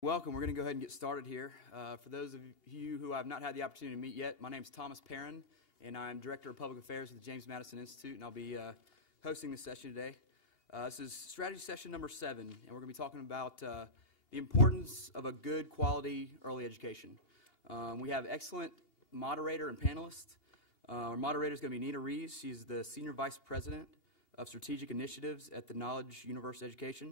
Welcome. We're going to go ahead and get started here. For those of you who I've not had the opportunity to meet yet, my name is Thomas Perrin, and I'm Director of Public Affairs at the James Madison Institute, and I'll be hosting this session today. This is strategy session number 7, and we're going to be talking about the importance of a good quality early education. We have excellent moderator and panelists. Our moderator is going to be Rees. She's the Senior Vice President of Strategic Initiatives at the Knowledge Universal Education.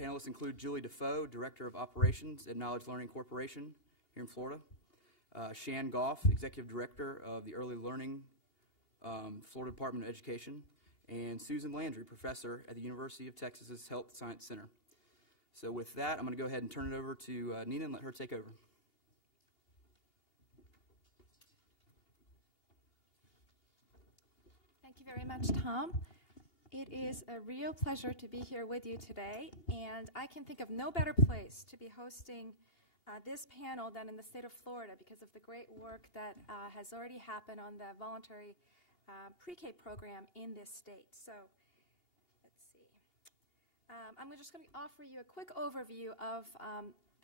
Panelists include DuFaux, Director of Operations at Knowledge Learning Corporation here in Florida. Shan Goff, Executive Director of the Early Learning Florida Department of Education. And Susan Landry, Professor at the University of Texas's Health Science Center. So with that, I'm going to go ahead and turn it over to Nina and let her take over. Thank you very much, Tom. It is a real pleasure to be here with you today, and I can think of no better place to be hosting this panel than in the state of Florida because of the great work that has already happened on the voluntary pre-K program in this state. So let's see. I'm just going to offer you a quick overview of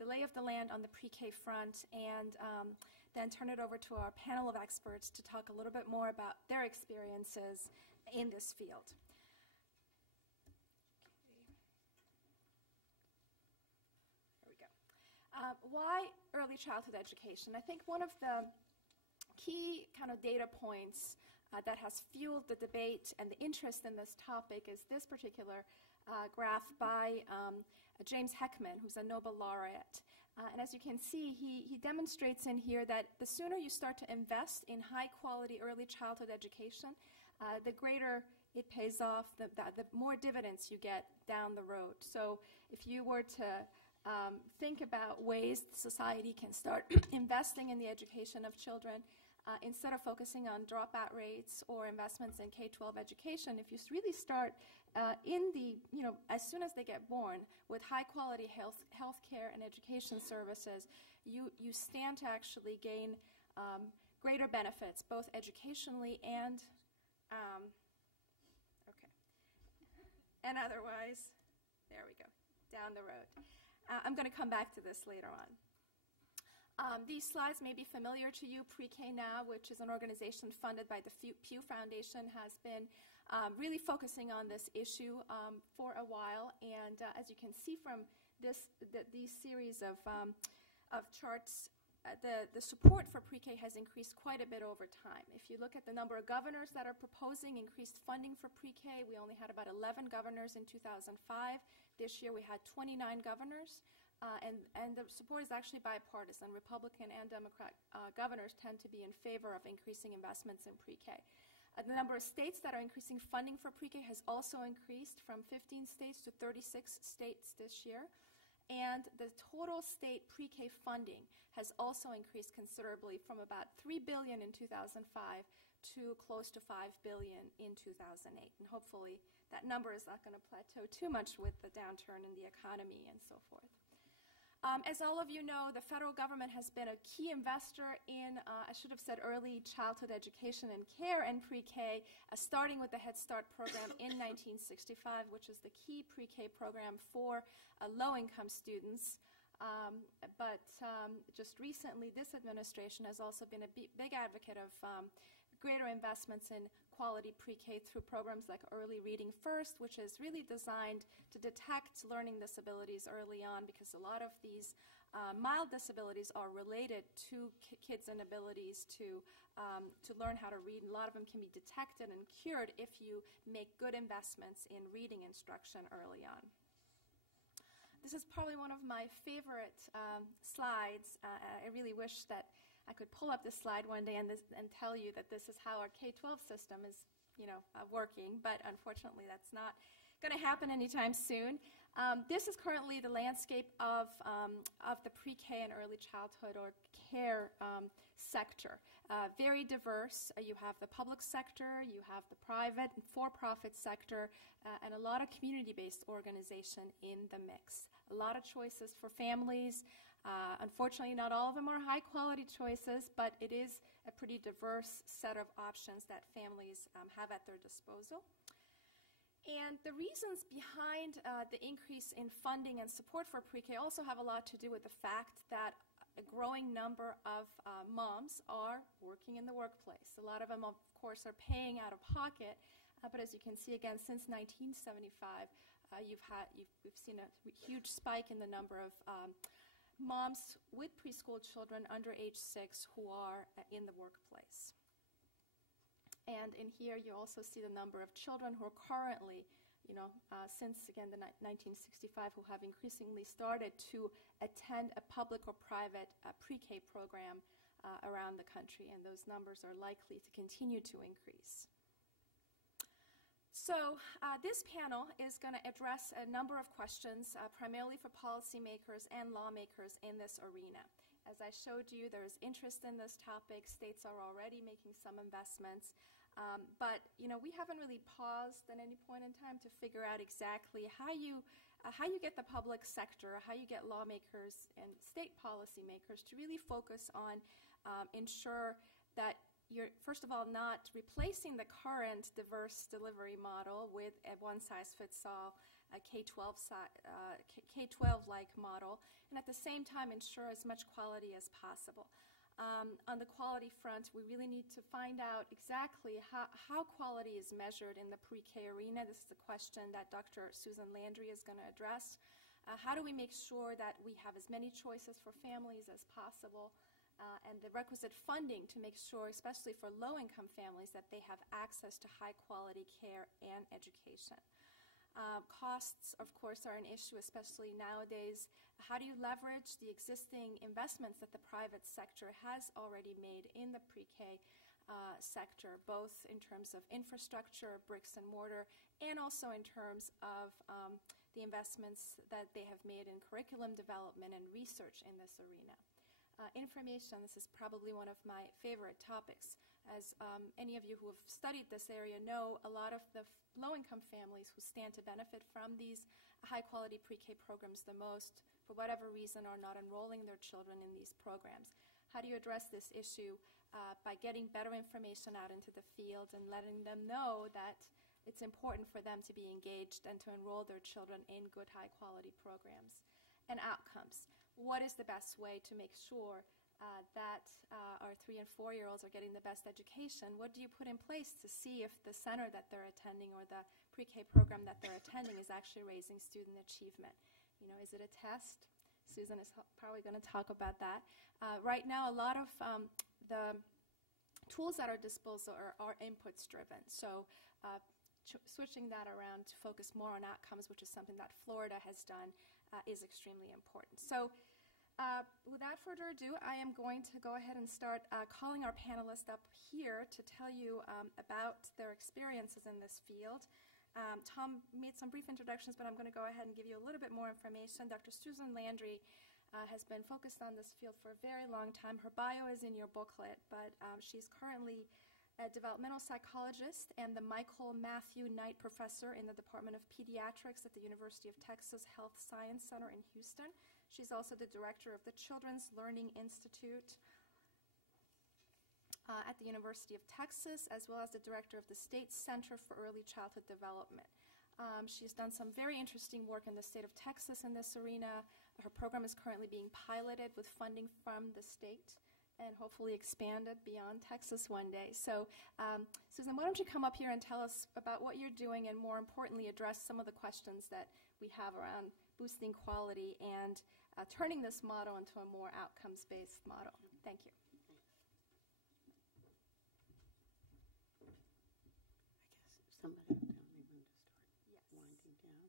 the lay of the land on the pre-K front and then turn it over to our panel of experts to talk a little bit more about their experiences in this field. Why early childhood education? I think one of the key kind of data points that has fueled the debate and the interest in this topic is this particular graph by James Heckman, who's a Nobel laureate. And as you can see, he demonstrates in here that the sooner you start to invest in high-quality early childhood education, the greater it pays off, the more dividends you get down the road. So if you were to think about ways society can start investing in the education of children instead of focusing on dropout rates or investments in K-12 education. If you really start as soon as they get born with high-quality health care and education services, you stand to actually gain greater benefits, both educationally and otherwise. There we go, down the road. I'm going to come back to this later on. These slides may be familiar to you. Pre-K Now, which is an organization funded by the Pew Foundation, has been really focusing on this issue for a while. And as you can see from these series of charts, the support for pre-K has increased quite a bit over time. If you look at the number of governors that are proposing increased funding for pre-K, we only had about 11 governors in 2005. This year we had 29 governors, and the support is actually bipartisan. Republican and Democrat governors tend to be in favor of increasing investments in pre-K. The number of states that are increasing funding for pre-K has also increased from 15 states to 36 states this year. And the total state pre-K funding has also increased considerably from about $3 billion in 2005 to close to $5 billion in 2008. And hopefully that number is not going to plateau too much with the downturn in the economy and so forth. As all of you know, the federal government has been a key investor in, I should have said, early childhood education and care and pre-K, starting with the Head Start program in 1965, which is the key pre-K program for low-income students. But just recently, this administration has also been a big advocate of greater investments in quality pre-K through programs like Early Reading First, which is really designed to detect learning disabilities early on, because a lot of these mild disabilities are related to kids' inabilities to learn how to read. A lot of them can be detected and cured if you make good investments in reading instruction early on. This is probably one of my favorite slides. I really wish that I could pull up this slide one day and tell you that this is how our K-12 system is, working, but unfortunately that's not going to happen anytime soon. This is currently the landscape of the pre-K and early childhood or care sector. Very diverse. You have the public sector, you have the private and for-profit sector, and a lot of community-based organization in the mix. A lot of choices for families. Unfortunately, not all of them are high-quality choices, but it is a pretty diverse set of options that families have at their disposal. And the reasons behind the increase in funding and support for pre-K also have a lot to do with the fact that a growing number of moms are working in the workplace. A lot of them, of course, are paying out of pocket, but as you can see again, since 1975, we've seen a huge spike in the number of moms with preschool children under age 6 who are in the workplace. And in here, you also see the number of children who are currently, since, again, the 1965, who have increasingly started to attend a public or private pre-K program around the country, and those numbers are likely to continue to increase. So this panel is going to address a number of questions, primarily for policymakers and lawmakers in this arena. As I showed you, there is interest in this topic. States are already making some investments. But we haven't really paused at any point in time to figure out exactly how you get the public sector, how you get lawmakers and state policymakers to really focus on ensure that you're, first of all, not replacing the current diverse delivery model with a one-size-fits-all K-12-like model, and at the same time ensure as much quality as possible. On the quality front, we really need to find out exactly how quality is measured in the pre-K arena. This is a question that Dr. Susan Landry is going to address. How do we make sure that we have as many choices for families as possible, and the requisite funding to make sure, especially for low-income families, that they have access to high-quality care and education. Costs, of course, are an issue, especially nowadays. How do you leverage the existing investments that the private sector has already made in the pre-K sector, both in terms of infrastructure, bricks and mortar, and also in terms of the investments that they have made in curriculum development and research in this arena. Information, this is probably one of my favorite topics. As any of you who have studied this area know, a lot of the low-income families who stand to benefit from these high-quality pre-K programs the most, for whatever reason, are not enrolling their children in these programs. How do you address this issue? By getting better information out into the field and letting them know that it's important for them to be engaged and to enroll their children in good, high-quality programs. And outcomes. What is the best way to make sure that our 3- and 4-year-olds are getting the best education? What do you put in place to see if the center that they're attending or the pre-K program that they're attending is actually raising student achievement? Is it a test? Susan is probably going to talk about that. Right now, a lot of the tools at our disposal are inputs driven. So switching that around to focus more on outcomes, which is something that Florida has done, is extremely important. So without further ado, I am going to go ahead and start calling our panelists up here to tell you about their experiences in this field. Tom made some brief introductions, but I'm going to go ahead and give you a little bit more information. Dr. Susan Landry has been focused on this field for a very long time. Her bio is in your booklet, but she's currently a developmental psychologist and the Michael Matthew Knight Professor in the Department of Pediatrics at the University of Texas Health Science Center in Houston. She's also the director of the Children's Learning Institute at the University of Texas, as well as the director of the State Center for Early Childhood Development. She's done some very interesting work in the state of Texas in this arena. Her program is currently being piloted with funding from the state and hopefully expanded beyond Texas one day. So, Susan, why don't you come up here and tell us about what you're doing and, more importantly, address some of the questions that we have around boosting quality and turning this model into a more outcomes-based model. Thank you. I guess somebody will tell me when to start. Yes. Winding down. Yes,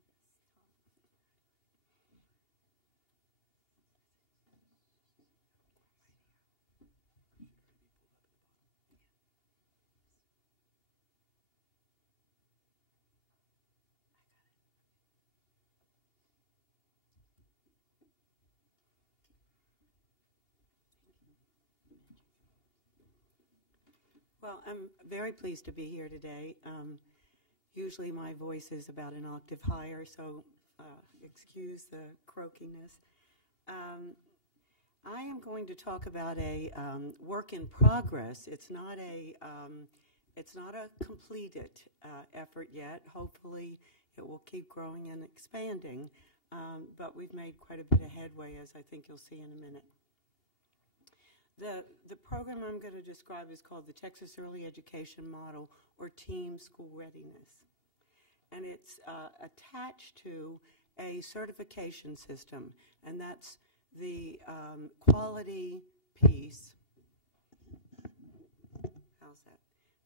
Well, I'm very pleased to be here today. Usually my voice is about an octave higher, so excuse the croakiness. I am going to talk about a work in progress. It's not It's not a completed effort yet. Hopefully, it will keep growing and expanding, but we've made quite a bit of headway, as I think you'll see in a minute. The program I'm going to describe is called the Texas Early Education Model, or Team School Readiness. And it's attached to a certification system, and that's the quality piece. How's that?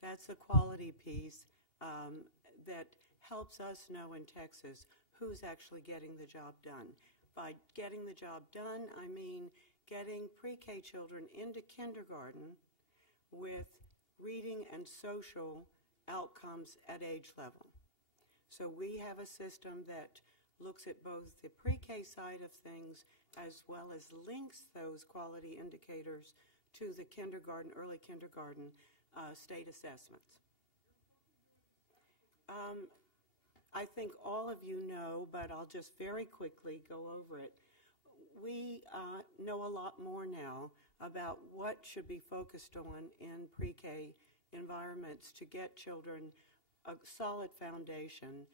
That's the quality piece that helps us know in Texas who's actually getting the job done. By getting the job done, I mean getting pre-K children into kindergarten with reading and social outcomes at age level. So we have a system that looks at both the pre-K side of things as well as links those quality indicators to the kindergarten, early kindergarten state assessments. I think all of you know, but I'll just very quickly go over it. We know a lot more now about what should be focused on in pre-K environments to get children a solid foundation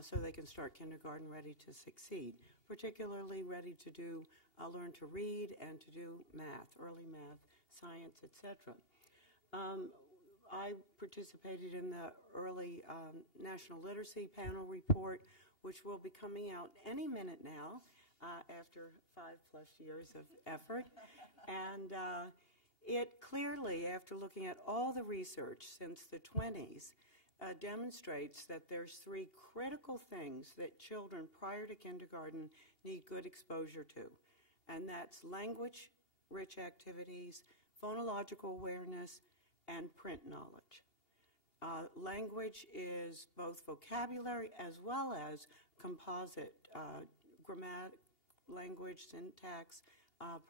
so they can start kindergarten ready to succeed, particularly ready to do learn to read and to do math, early math, science, etc. I participated in the early National Literacy Panel report, which will be coming out any minute now after 5+ years of effort. And it clearly, after looking at all the research since the 20s, demonstrates that there's 3 critical things that children prior to kindergarten need good exposure to. And that's language-rich activities, phonological awareness, and print knowledge. Language is both vocabulary as well as composite language, syntax,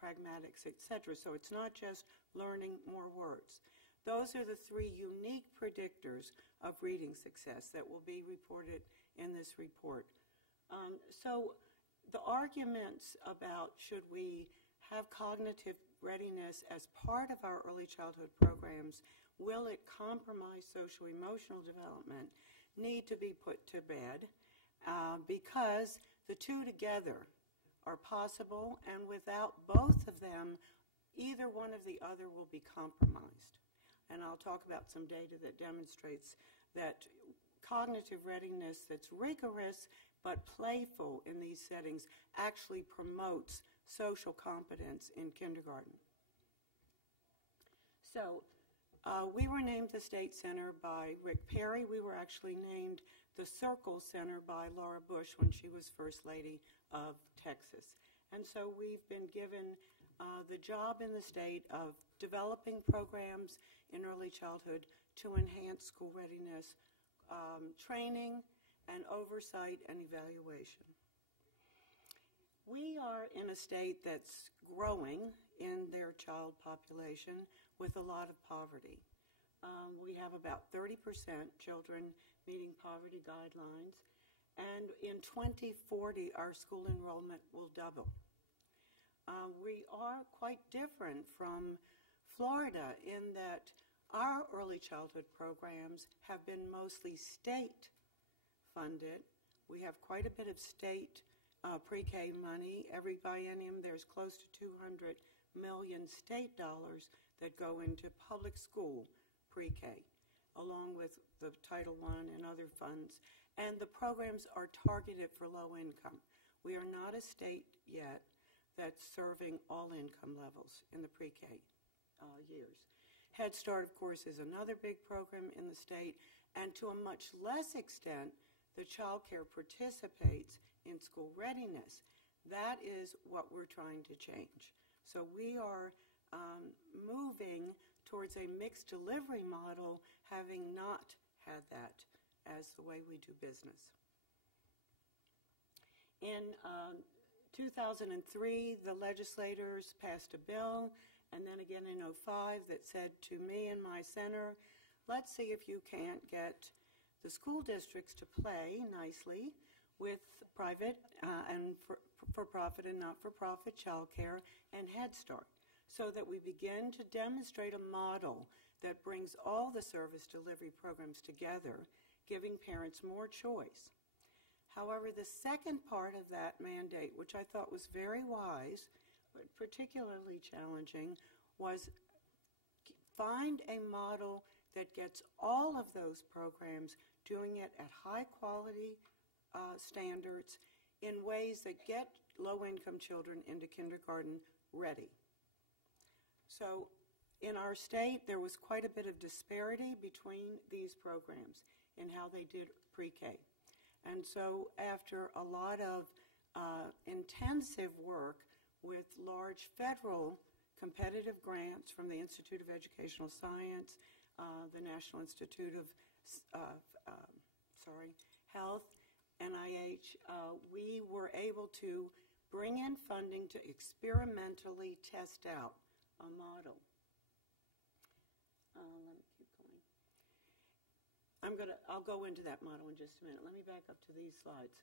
pragmatics, etc. So it's not just learning more words. Those are the 3 unique predictors of reading success that will be reported in this report. So the arguments about should we have cognitive readiness as part of our early childhood programs, will it compromise social-emotional development, need to be put to bed because the 2 together are possible, and without both of them, either one of the other will be compromised. And I'll talk about some data that demonstrates that cognitive readiness that's rigorous but playful in these settings actually promotes social competence in kindergarten. So we were named the State Center by Rick Perry. We were actually named the Circle Center by Laura Bush when she was First Lady of Texas. And so we've been given the job in the state of developing programs in early childhood to enhance school readiness, training, and oversight and evaluation. We are in a state that's growing in their child population with a lot of poverty. We have about 30% children meeting poverty guidelines, and in 2040, our school enrollment will double. We are quite different from Florida in that our early childhood programs have been mostly state funded. We have quite a bit of state pre-K money. Every biennium there's close to 200 million state dollars that go into public school pre-K, along with the Title I and other funds. And the programs are targeted for low income. We are not a state yet that's serving all income levels in the pre-K years. Head Start, of course, is another big program in the state, and to a much less extent, the child care participates in school readiness. That is what we're trying to change. So we are moving towards a mixed delivery model, having not had that as the way we do business. In 2003, the legislators passed a bill, and then again in 2005, that said to me and my center, let's see if you can't get the school districts to play nicely with private and for-profit and not-for-profit child care and Head Start, so that we begin to demonstrate a model that brings all the service delivery programs together, giving parents more choice. However, the second part of that mandate, which I thought was very wise, but particularly challenging, was find a model that gets all of those programs doing it at high quality standards in ways that get low-income children into kindergarten ready. So in our state, there was quite a bit of disparity between these programs in how they did pre-K. And so after a lot of intensive work with large federal competitive grants from the Institute of Educational Science, the National Institute of Health, NIH, we were able to bring in funding to experimentally test out a model. Let me keep going. I'll go into that model in just a minute. Let me back up to these slides.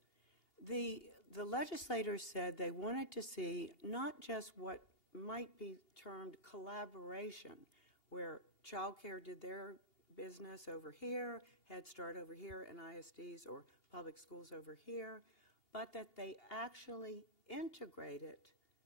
The legislators said they wanted to see not just what might be termed collaboration, where child care did their business over here, Head Start over here, and ISDs or public schools over here, but that they actually integrated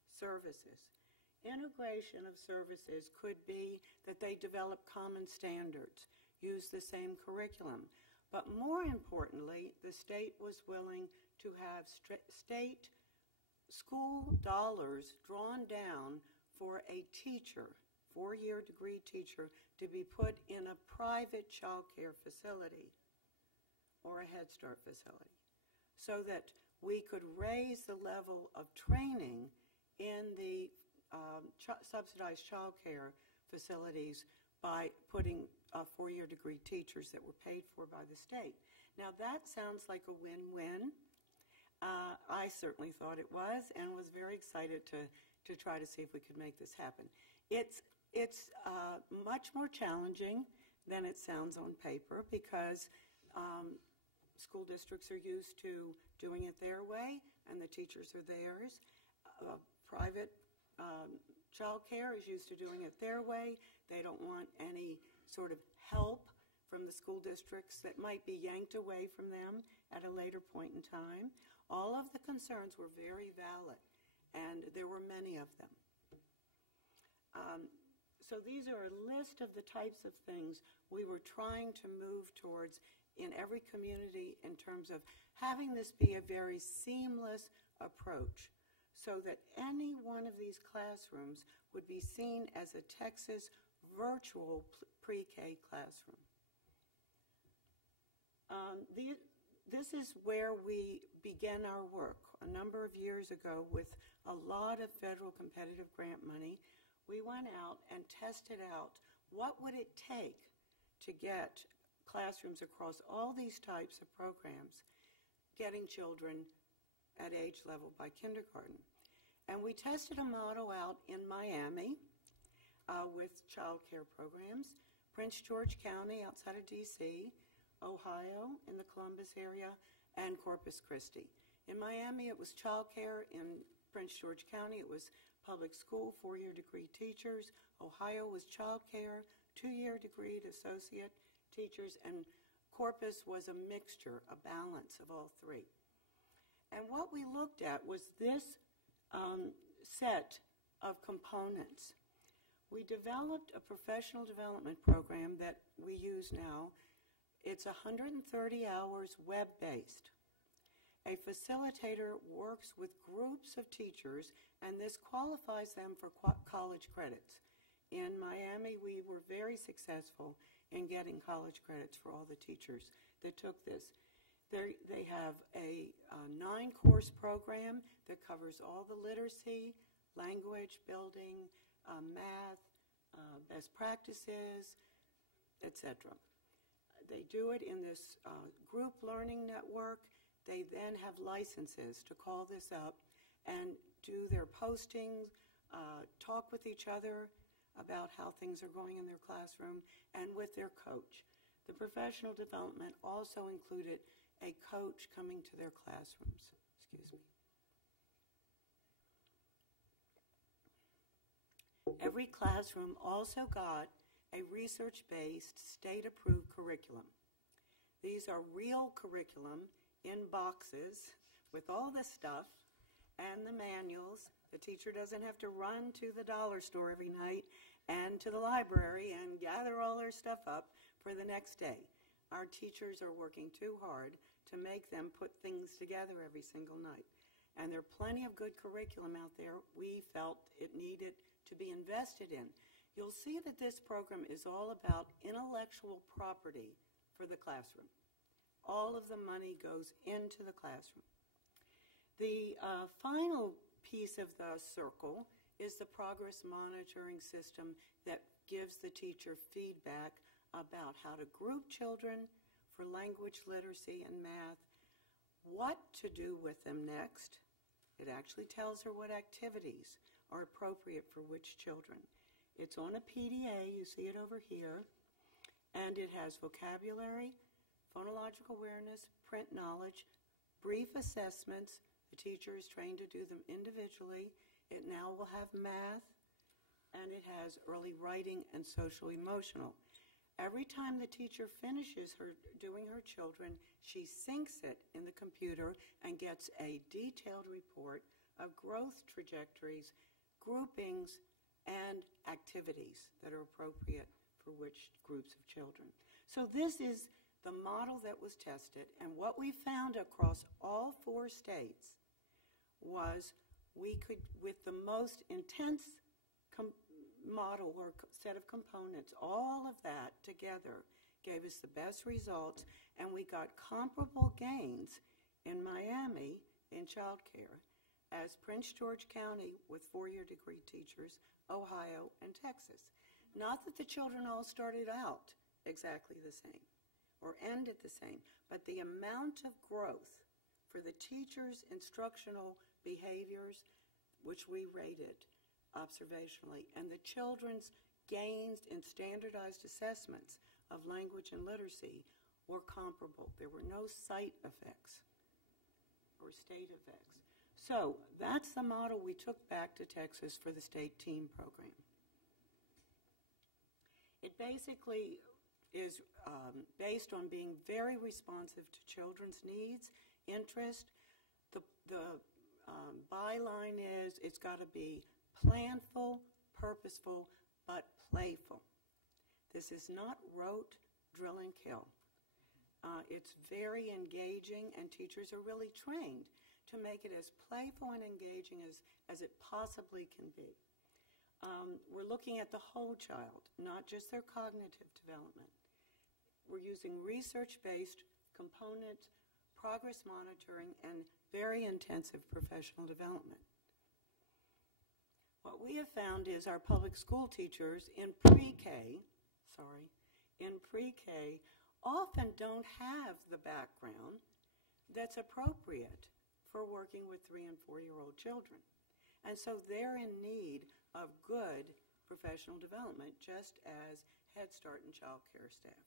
services. Integration of services could be that they develop common standards, use the same curriculum, but more importantly, the state was willing to have state school dollars drawn down for a teacher, four-year degree teacher, to be put in a private child care facility or a Head Start facility, so that we could raise the level of training in the subsidized child care facilities by putting four-year degree teachers that were paid for by the state. Now that sounds like a win-win. I certainly thought it was, and was very excited to try to see if we could make this happen. It's much more challenging than it sounds on paper, because school districts are used to doing it their way, and the teachers are theirs. Private child care is used to doing it their way. They don't want any sort of help from the school districts that might be yanked away from them at a later point in time. All of the concerns were very valid, and there were many of them. So these are a list of the types of things we were trying to move towards in every community in terms of having this be a very seamless approach, so that any one of these classrooms would be seen as a Texas virtual pre-K classroom. This is where we began our work a number of years ago with a lot of federal competitive grant money. We went out and tested out what would it take to get classrooms across all these types of programs, getting children at age level by kindergarten. And we tested a model out in Miami with child care programs, Prince George County outside of D.C., Ohio in the Columbus area, and Corpus Christi. In Miami, it was child care. In Prince George County, it was public school, four-year degree teachers. Ohio was child care, two-year degree associate teachers, and Corpus was a mixture, a balance of all three. And what we looked at was this set of components. We developed a professional development program that we use now. It's 130 hours web-based. A facilitator works with groups of teachers, and this qualifies them for college credits. In Miami, we were very successful in getting college credits for all the teachers that took this. They have a 9-course program that covers all the literacy, language building, math, best practices, etc. They do it in this group learning network. They then have licenses to call this up and do their postings, talk with each other about how things are going in their classroom, and with their coach. The professional development also included a coach coming to their classrooms. Excuse me. Every classroom also got a research-based, state-approved curriculum. These are real curriculum in boxes with all the stuff and the manuals. The teacher doesn't have to run to the dollar store every night and to the library and gather all their stuff up for the next day. Our teachers are working too hard to make them put things together every single night. And there are plenty of good curriculum out there. We felt it needed to be invested in. You'll see that this program is all about intellectual property for the classroom. All of the money goes into the classroom. The final piece of the circle is the progress monitoring system that gives the teacher feedback about how to group children for language literacy and math, what to do with them next. It actually tells her what activities are appropriate for which children. It's on a PDA, you see it over here, and it has vocabulary, phonological awareness, print knowledge, brief assessments. The teacher is trained to do them individually. It now will have math, and it has early writing and social emotional. Every time the teacher finishes doing her children, she syncs it in the computer and gets a detailed report of growth trajectories, groupings, and activities that are appropriate for which groups of children. So this is the model that was tested, and what we found across all 4 states was we could, with the most intense model or set of components, all of that together gave us the best results, and we got comparable gains in Miami in child care as Prince George County with 4-year degree teachers, Ohio, and Texas. Not that the children all started out exactly the same or ended the same, but the amount of growth for the teachers' instructional behaviors, which we rated observationally, and the children's gains in standardized assessments of language and literacy were comparable. There were no site effects or state effects. So that's the model we took back to Texas for the state team program. It basically is based on being very responsive to children's needs, interest. The byline is it's got to be planful, purposeful, but playful. This is not rote, drill and kill. It's very engaging, and teachers are really trained to make it as playful and engaging as it possibly can be. We're looking at the whole child, not just their cognitive development. We're using research-based component, progress monitoring, and very intensive professional development. What we have found is our public school teachers in pre-K often don't have the background that's appropriate for working with 3- and 4-year-old children. And so they're in need of good professional development, just as Head Start and child care staff.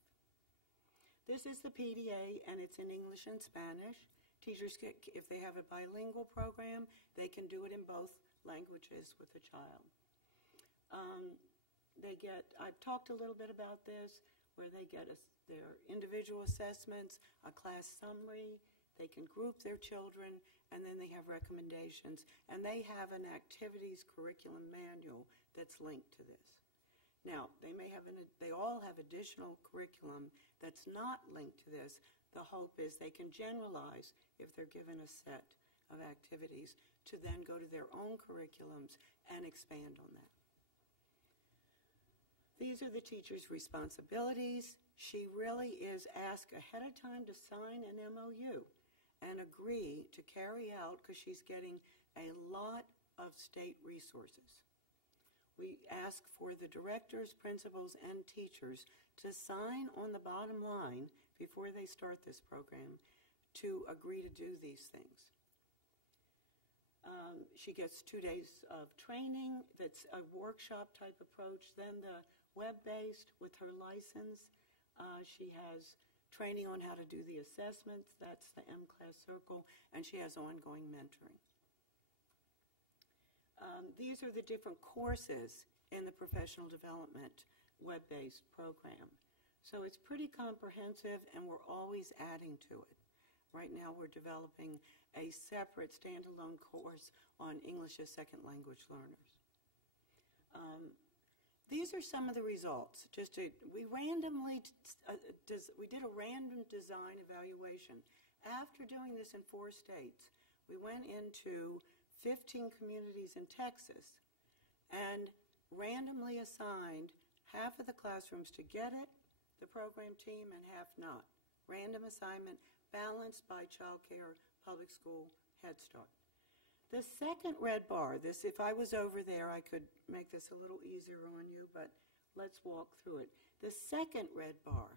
This is the PDA, and it's in English and Spanish. Teachers, if they have a bilingual program, they can do it in both languages with the child. I've talked a little bit about this, where they get their individual assessments, a class summary, they can group their children, and then they have recommendations, and they have an activities curriculum manual that's linked to this. Now, they all have additional curriculum that's not linked to this. The hope is they can generalize if they're given a set of activities to then go to their own curriculums and expand on that. These are the teacher's responsibilities. She really is asked ahead of time to sign an MOU and agree to carry out, because she's getting a lot of state resources. We ask for the directors, principals, and teachers to sign on the bottom line before they start this program to agree to do these things. She gets 2 days of training. That's a workshop type approach. Then the web-based with her license. She has training on how to do the assessments. That's the M-Class Circle. And she has ongoing mentoring. These are the different courses in the professional development web-based program. So it's pretty comprehensive, and we're always adding to it. Right now we're developing a separate standalone course on English as second language learners. These are some of the results. We did a random design evaluation. After doing this in 4 states, we went into 15 communities in Texas and randomly assigned half of the classrooms to get it, the program team, and half not. Random assignment balanced by child care, public school, Head Start. The second red bar, if I was over there, I could make this a little easier on you, but let's walk through it. The second red bar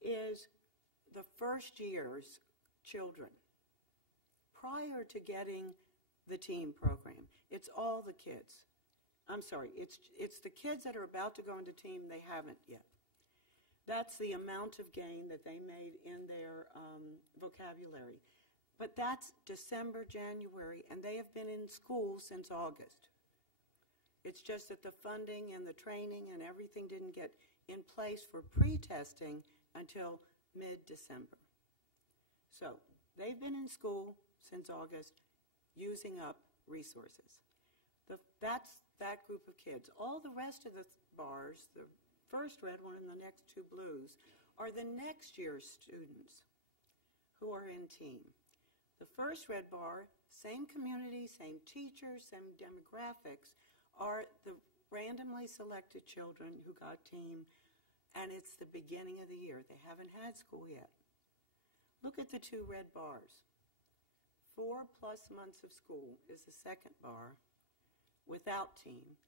is the first year's children prior to getting the team program. It's all the kids. I'm sorry, it's the kids that are about to go into team, they haven't yet. That's the amount of gain that they made in their vocabulary. But that's December, January, and they have been in school since August. It's just that the funding and the training and everything didn't get in place for pre-testing until mid-December. So they've been in school since August, using up resources. That's that group of kids. All the rest of the bars, the first red one and the next 2 blues, are the next year's students who are in team. The first red bar, same community, same teachers, same demographics, are the randomly selected children who got team, and it's the beginning of the year. They haven't had school yet. Look at the 2 red bars. 4+ months of school is the second bar without team.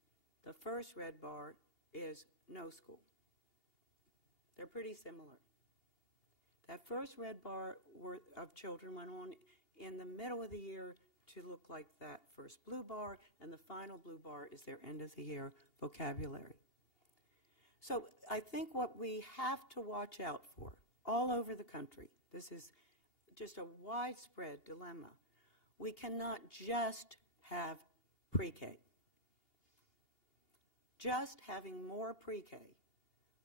The first red bar is no school. They're pretty similar. That first red bar of children went on in the middle of the year to look like that first blue bar, and the final blue bar is their end of the year vocabulary. So I think what we have to watch out for all over the country, this is just a widespread dilemma. We cannot just have pre-K. Just having more pre-K,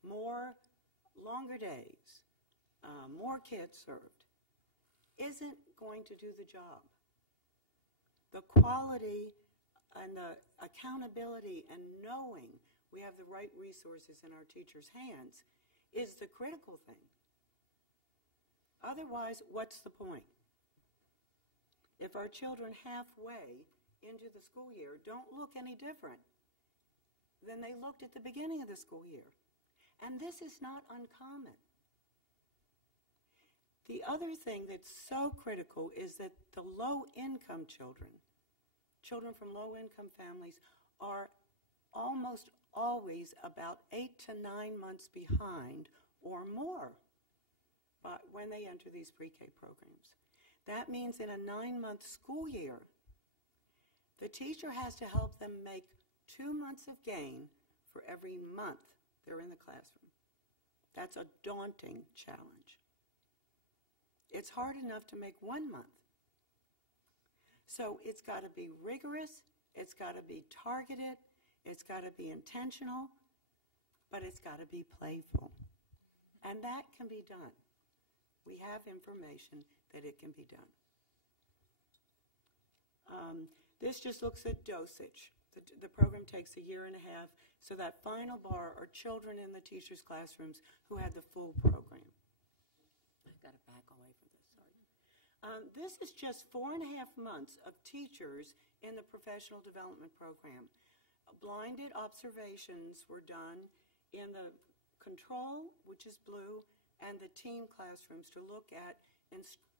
more longer days, more kids served, isn't going to do the job. The quality and the accountability and knowing we have the right resources in our teachers' hands is the critical thing. Otherwise, what's the point? If our children halfway into the school year don't look any different than they looked at the beginning of the school year, and this is not uncommon. The other thing that's so critical is that the low-income children from low-income families, are almost always about 8 to 9 months behind or more when they enter these pre-K programs. That means in a 9-month school year, the teacher has to help them make 2 months of gain for every month they're in the classroom. That's a daunting challenge. It's hard enough to make 1 month. So it's got to be rigorous, it's got to be targeted, it's got to be intentional, but it's got to be playful. And that can be done. We have information that it can be done. This just looks at dosage. The program takes 1.5 years, so that final bar are children in the teachers' classrooms who had the full program. I've got to back away from this, sorry. This is just 4.5 months of teachers in the professional development program. Blinded observations were done in the control, which is blue, and the team classrooms to look at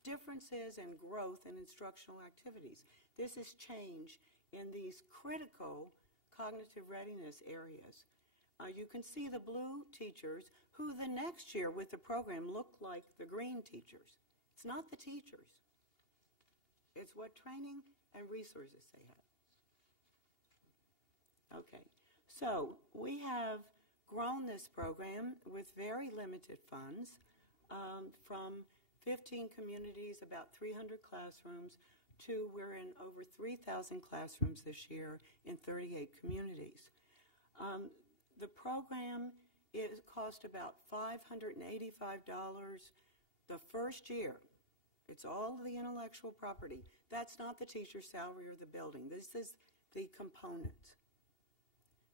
differences and growth in instructional activities. This is change in these critical cognitive readiness areas. You can see the blue teachers who the next year with the program look like the green teachers. It's not the teachers. It's what training and resources they have. Okay, so we have grown this program with very limited funds from 15 communities, about 300 classrooms, to we're in over 3,000 classrooms this year in 38 communities. The program cost about $585 the first year. It's all the intellectual property. That's not the teacher's salary or the building. This is the components.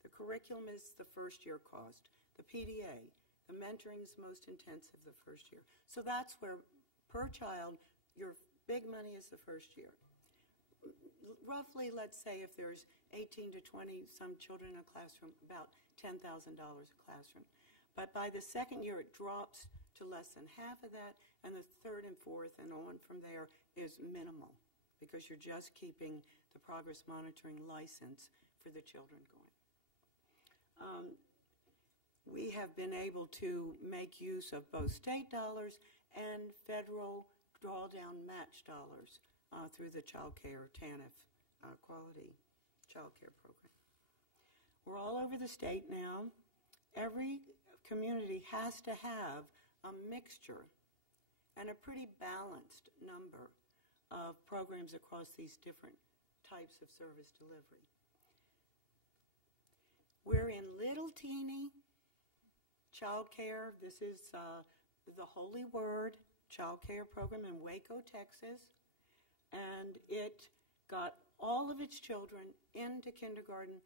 The curriculum is the first year cost. The PDA, the mentoring is most intensive the first year. So that's where, per child, your big money is the first year. Roughly, let's say if there's 18 to 20 some children in a classroom, about $10,000 a classroom. But by the second year, it drops to less than half of that, and the third and fourth and on from there is minimal because you're just keeping the progress monitoring license for the children going. We have been able to make use of both state dollars and federal drawdown match dollars through the child care TANF quality child care program. We're all over the state now. Every community has to have a mixture and a pretty balanced number of programs across these different types of service delivery. We're in little teeny child care. This is the Holy Word child care program in Waco, Texas, and it got all of its children into kindergarten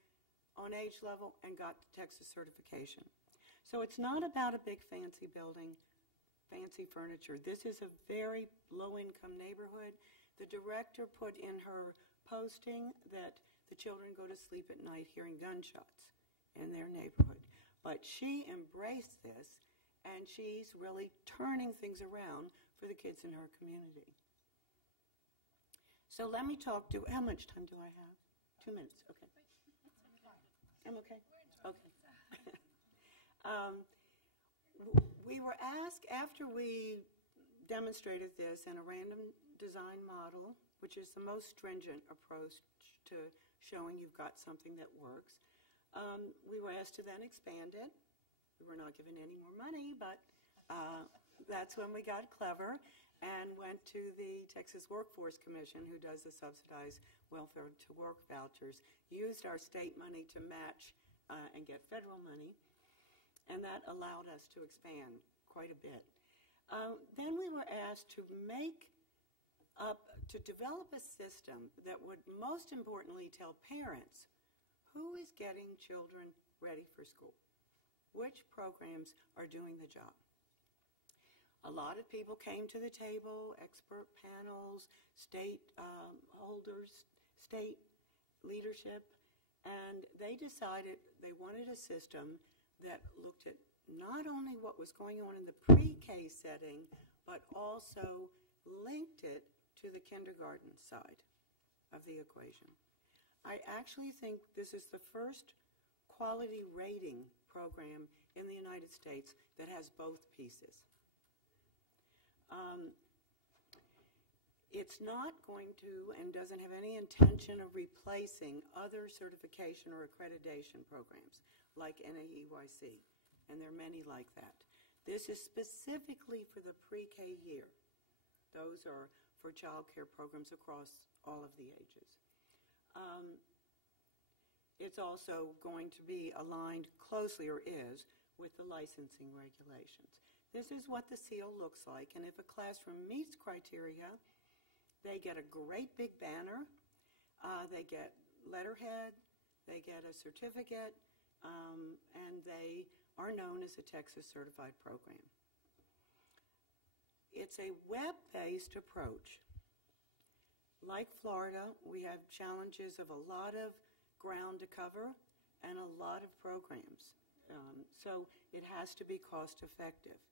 on age level and got the Texas certification. So it's not about a big fancy building, fancy furniture. This is a very low-income neighborhood. The director put in her posting that the children go to sleep at night hearing gunshots in their neighborhood. But she embraced this, and she's really turning things around for the kids in her community. So let me talk to, how much time do I have? 2 minutes, okay. I'm okay? Okay. We were asked, after we demonstrated this in a random design model, which is the most stringent approach to showing you've got something that works, we were asked to then expand it. We were not given any more money, but that's when we got clever and went to the Texas Workforce Commission, who does the subsidized welfare to work vouchers, used our state money to match and get federal money, and that allowed us to expand quite a bit. Then we were asked to develop a system that would most importantly tell parents who is getting children ready for school, which programs are doing the job. A lot of people came to the table, expert panels, state holders, state leadership, and they decided they wanted a system that looked at not only what was going on in the pre-K setting, but also linked it to the kindergarten side of the equation. I actually think this is the first quality rating program in the United States that has both pieces. It's not going to and doesn't have any intention of replacing other certification or accreditation programs like NAEYC, and there are many like that. This is specifically for the pre-K year. Those are for child care programs across all of the ages. It's also going to be aligned closely, or is, with the licensing regulations. This is what the seal looks like, and if a classroom meets criteria, they get a great big banner, they get letterhead, they get a certificate, and they are known as a Texas Certified Program. It's a web-based approach. Like Florida, we have challenges of a lot of ground to cover and a lot of programs. So it has to be cost effective.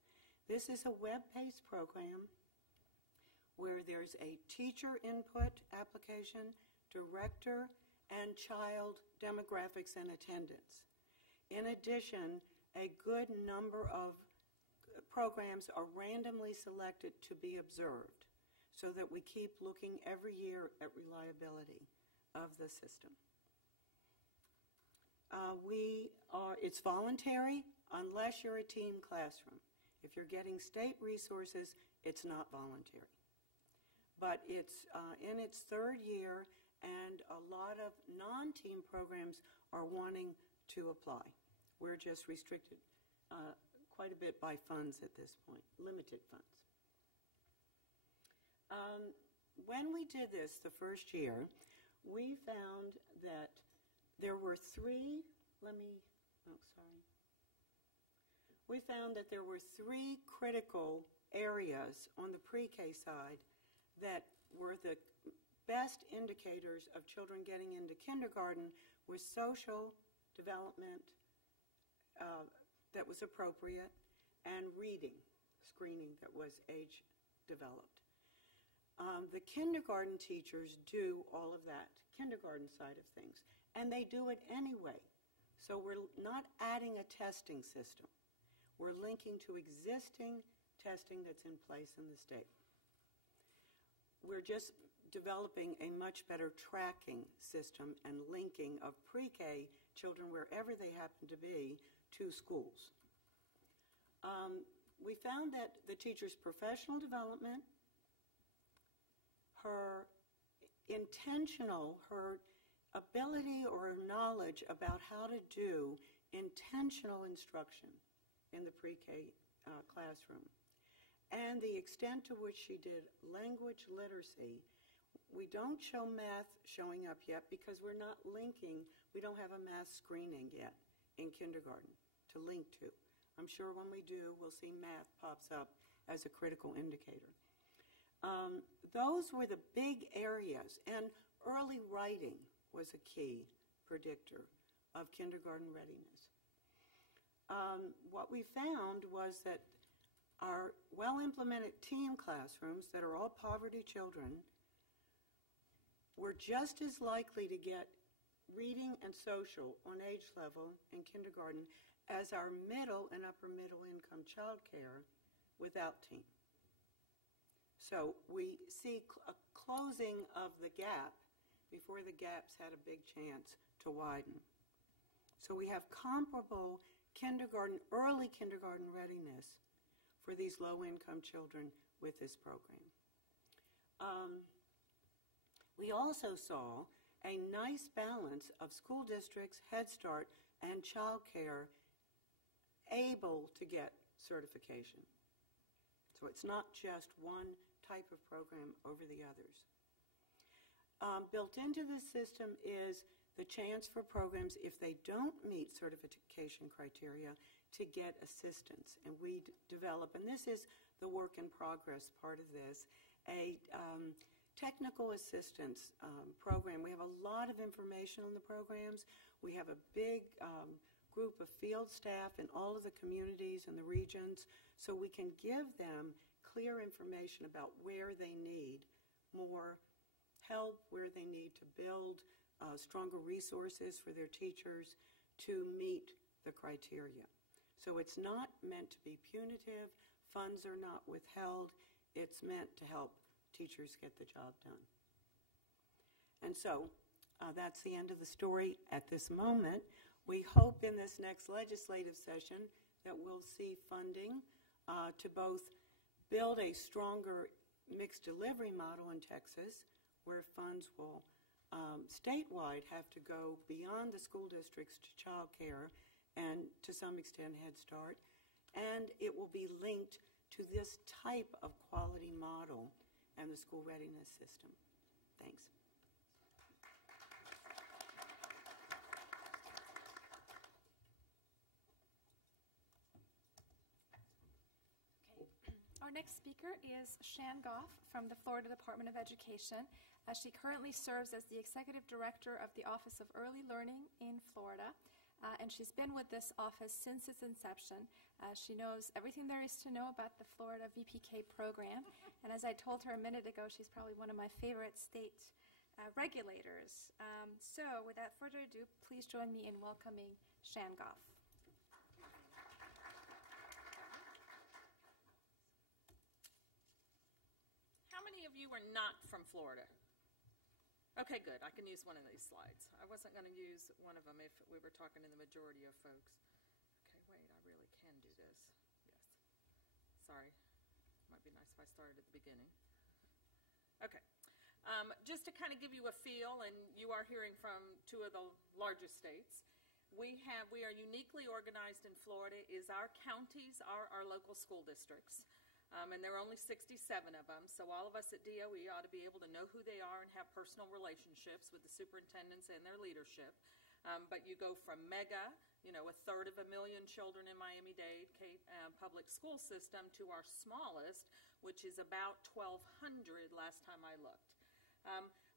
This is a web-based program where there's a teacher input application, director, and child demographics and attendance. In addition, a good number of programs are randomly selected to be observed so that we keep looking every year at reliability of the system. It's voluntary unless you're a team classroom. If you're getting state resources, it's not voluntary. But it's in its third year, and a lot of non-team programs are wanting to apply. We're just restricted quite a bit by funds at this point, limited funds. When we did this the first year, we found that there were we found that there were three critical areas on the pre-K side that were the best indicators of children getting into kindergarten with social development that was appropriate and reading screening that was age developed. The kindergarten teachers do all of that kindergarten side of things, and they do it anyway. So we're not adding a testing system. We're linking to existing testing that's in place in the state. We're just developing a much better tracking system and linking of pre-K children, wherever they happen to be, to schools. We found that the teacher's professional development, her ability or knowledge about how to do intentional instruction in the pre-K classroom, and the extent to which she did language literacy. We don't show math showing up yet because we're not linking. We don't have a math screening yet in kindergarten to link to. I'm sure when we do, we'll see math pops up as a critical indicator. Those were the big areas, and early writing was a key predictor of kindergarten readiness. What we found was that our well-implemented team classrooms that are all poverty children were just as likely to get reading and social on age level in kindergarten as our middle and upper middle income childcare without team. So we see a closing of the gap before the gaps had a big chance to widen. So we have comparable early kindergarten readiness for these low-income children with this program. We also saw a nice balance of school districts, Head Start, and child care able to get certification. So it's not just one type of program over the others. Built into this system is the chance for programs, if they don't meet certification criteria, to get assistance. And we develop, and this is the work in progress part of this, a technical assistance program. We have a lot of information on the programs. We have a big group of field staff in all of the communities and the regions, so we can give them clear information about where they need more help, where they need to build stronger resources for their teachers to meet the criteria. So it's not meant to be punitive. Funds are not withheld. It's meant to help teachers get the job done. And so that's the end of the story at this moment. We hope in this next legislative session that we'll see funding to both build a stronger mixed delivery model in Texas, where funds will statewide have to go beyond the school districts to child care and to some extent Head Start, and it will be linked to this type of quality model and the school readiness system. Thanks. Our next speaker is Shan Goff from the Florida Department of Education. She currently serves as the Executive Director of the Office of Early Learning in Florida, and she's been with this office since its inception. She knows everything there is to know about the Florida VPK program, and as I told her a minute ago, she's probably one of my favorite state regulators. So without further ado, please join me in welcoming Shan Goff. How many of you are not from Florida? Okay, good. I can use one of these slides. I wasn't going to use one of them if we were talking to the majority of folks. Okay, wait, I really can do this. Yes. Sorry. Might be nice if I started at the beginning. Okay. Just to kind of give you a feel, and you are hearing from two of the largest states, We are uniquely organized in Florida. Is our counties are our local school districts. And there are only 67 of them, so all of us at DOE ought to be able to know who they are and have personal relationships with the superintendents and their leadership. But you go from mega, 1/3 of a million children in Miami-Dade public school system, to our smallest, which is about 1,200 last time I looked.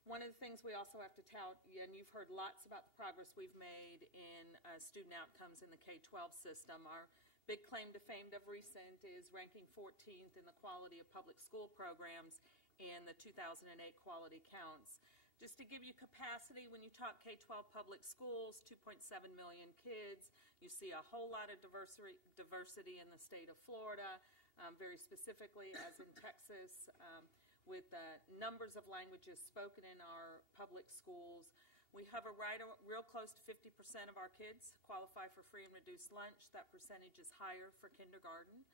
One of the things we also have to tout, and you've heard lots about the progress we've made in student outcomes in the K-12 system. Our big claim to fame of recent is ranking 14th in the quality of public school programs in the 2008 quality counts. Just to give you capacity, when you talk K-12 public schools, 2.7 million kids, you see a whole lot of diversity in the state of Florida, very specifically as in Texas, with numbers of languages spoken in our public schools. We hover real close to 50% of our kids qualify for free and reduced lunch. That percentage is higher for kindergarten.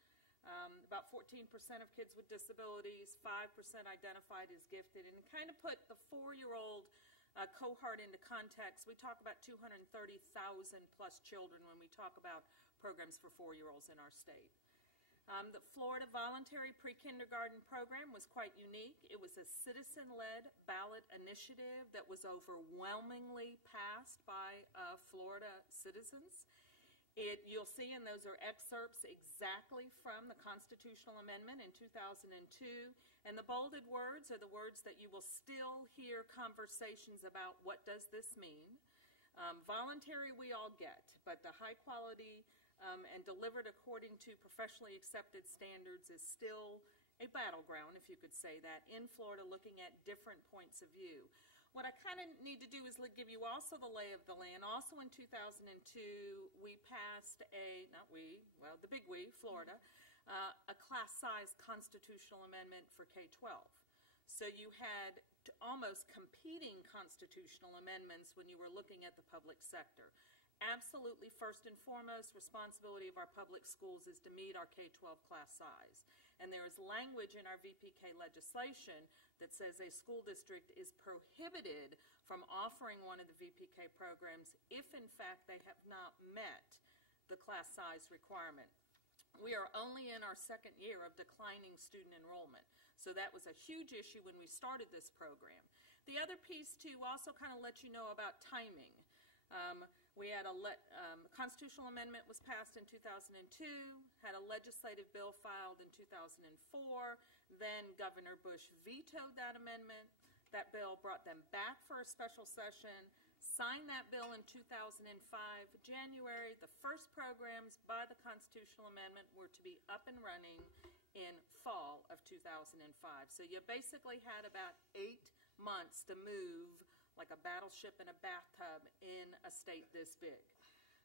About 14% of kids with disabilities, 5% identified as gifted. And kind of put the 4-year-old cohort into context, we talk about 230,000 plus children when we talk about programs for 4-year-olds in our state. The Florida Voluntary Pre-Kindergarten Program was quite unique. It was a citizen-led ballot initiative that was overwhelmingly passed by Florida citizens. You'll see, and those are excerpts exactly from the constitutional amendment in 2002, and the bolded words are the words that you will still hear conversations about. What does this mean? Voluntary we all get, but the high quality and delivered according to professionally accepted standards is still a battleground, if you could say that, in Florida, looking at different points of view. What I kind of need to do is give you also the lay of the land. Also in 2002, we passed the big we, Florida, a class-size constitutional amendment for K-12. So you had almost competing constitutional amendments when you were looking at the public sector. Absolutely, first and foremost, responsibility of our public schools is to meet our K-12 class size. And there is language in our VPK legislation that says a school district is prohibited from offering one of the VPK programs if, in fact, they have not met the class size requirement. We are only in our second year of declining student enrollment. So that was a huge issue when we started this program. The other piece, too, also kind of let you know about timing. We had a constitutional amendment was passed in 2002, had a legislative bill filed in 2004, then Governor Bush vetoed that amendment. That bill brought them back for a special session, signed that bill in 2005. January, the first programs by the constitutional amendment were to be up and running in fall of 2005. So you basically had about 8 months to move like a battleship in a bathtub in a state this big.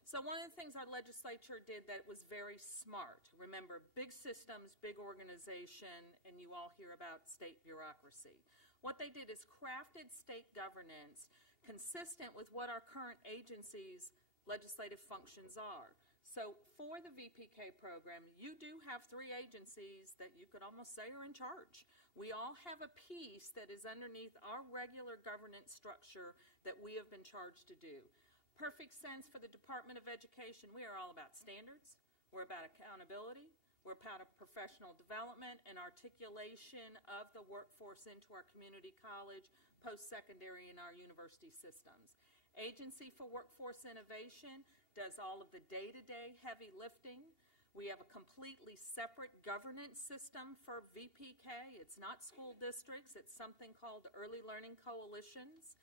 So one of the things our legislature did that was very smart, remember, big systems, big organization, and you all hear about state bureaucracy. What they did is crafted state governance consistent with what our current agencies' legislative functions are. So for the VPK program, you do have 3 agencies that you could almost say are in charge. We all have a piece that is underneath our regular governance structure that we have been charged to do. Perfect sense for the Department of Education. We are all about standards. We're about accountability. We're about professional development and articulation of the workforce into our community college, post-secondary, and our university systems. Agency for Workforce Innovation does all of the day-to-day heavy lifting. We have a completely separate governance system for VPK. It's not school districts. It's something called Early Learning Coalitions.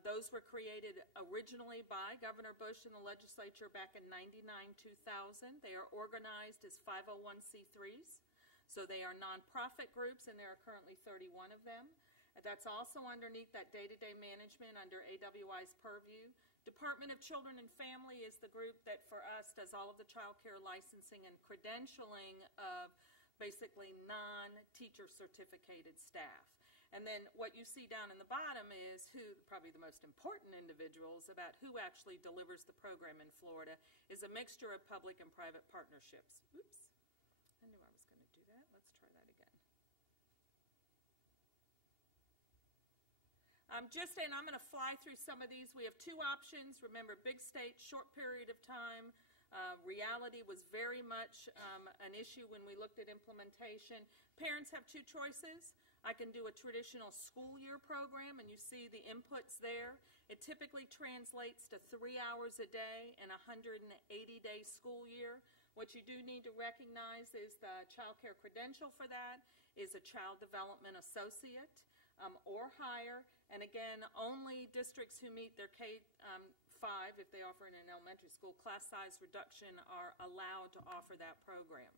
Those were created originally by Governor Bush and the legislature back in 1999-2000. They are organized as 501c3s. So they are nonprofit groups, and there are currently 31 of them. That's also underneath that day-to-day management under AWI's purview. Department of Children and Family is the group that for us does all of the child care licensing and credentialing of basically non-teacher certificated staff. And then what you see down in the bottom is probably the most important individuals about who actually delivers the program in Florida is a mixture of public and private partnerships. Oops, I knew I was going to do that. Let's try that again. I'm going to fly through some of these. We have two options. Remember, big state, short period of time. Reality was very much an issue when we looked at implementation. Parents have two choices. I can do a traditional school year program, and you see the inputs there. It typically translates to 3 hours a day in a 180-day school year. What you do need to recognize is the child care credential for that is a child development associate or higher. And again, only districts who meet their K-5, if they offer in an elementary school, class size reduction are allowed to offer that program.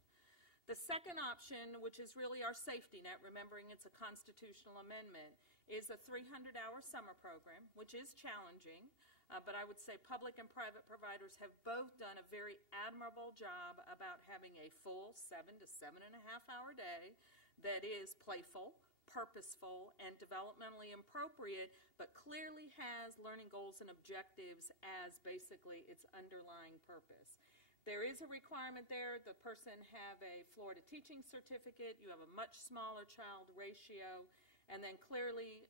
The second option, which is really our safety net, remembering it's a constitutional amendment, is a 300-hour summer program, which is challenging, but I would say public and private providers have both done a very admirable job about having a full 7 to 7.5 hour day that is playful, purposeful, and developmentally appropriate, but clearly has learning goals and objectives as basically its underlying purpose. There is a requirement there. The person have a Florida teaching certificate. You have a much smaller child ratio. And then clearly,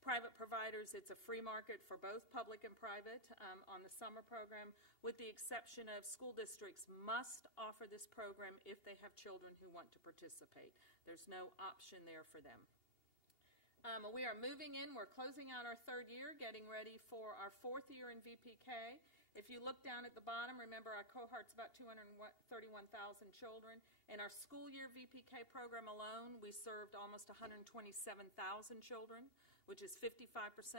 private providers, it's a free market for both public and private on the summer program, with the exception of school districts must offer this program if they have children who want to participate. There's no option there for them. We are moving in. We're closing out our third year, getting ready for our fourth year in VPK. If you look down at the bottom, remember our cohort's about 231,000 children. In our school year VPK program alone, we served almost 127,000 children, which is 55%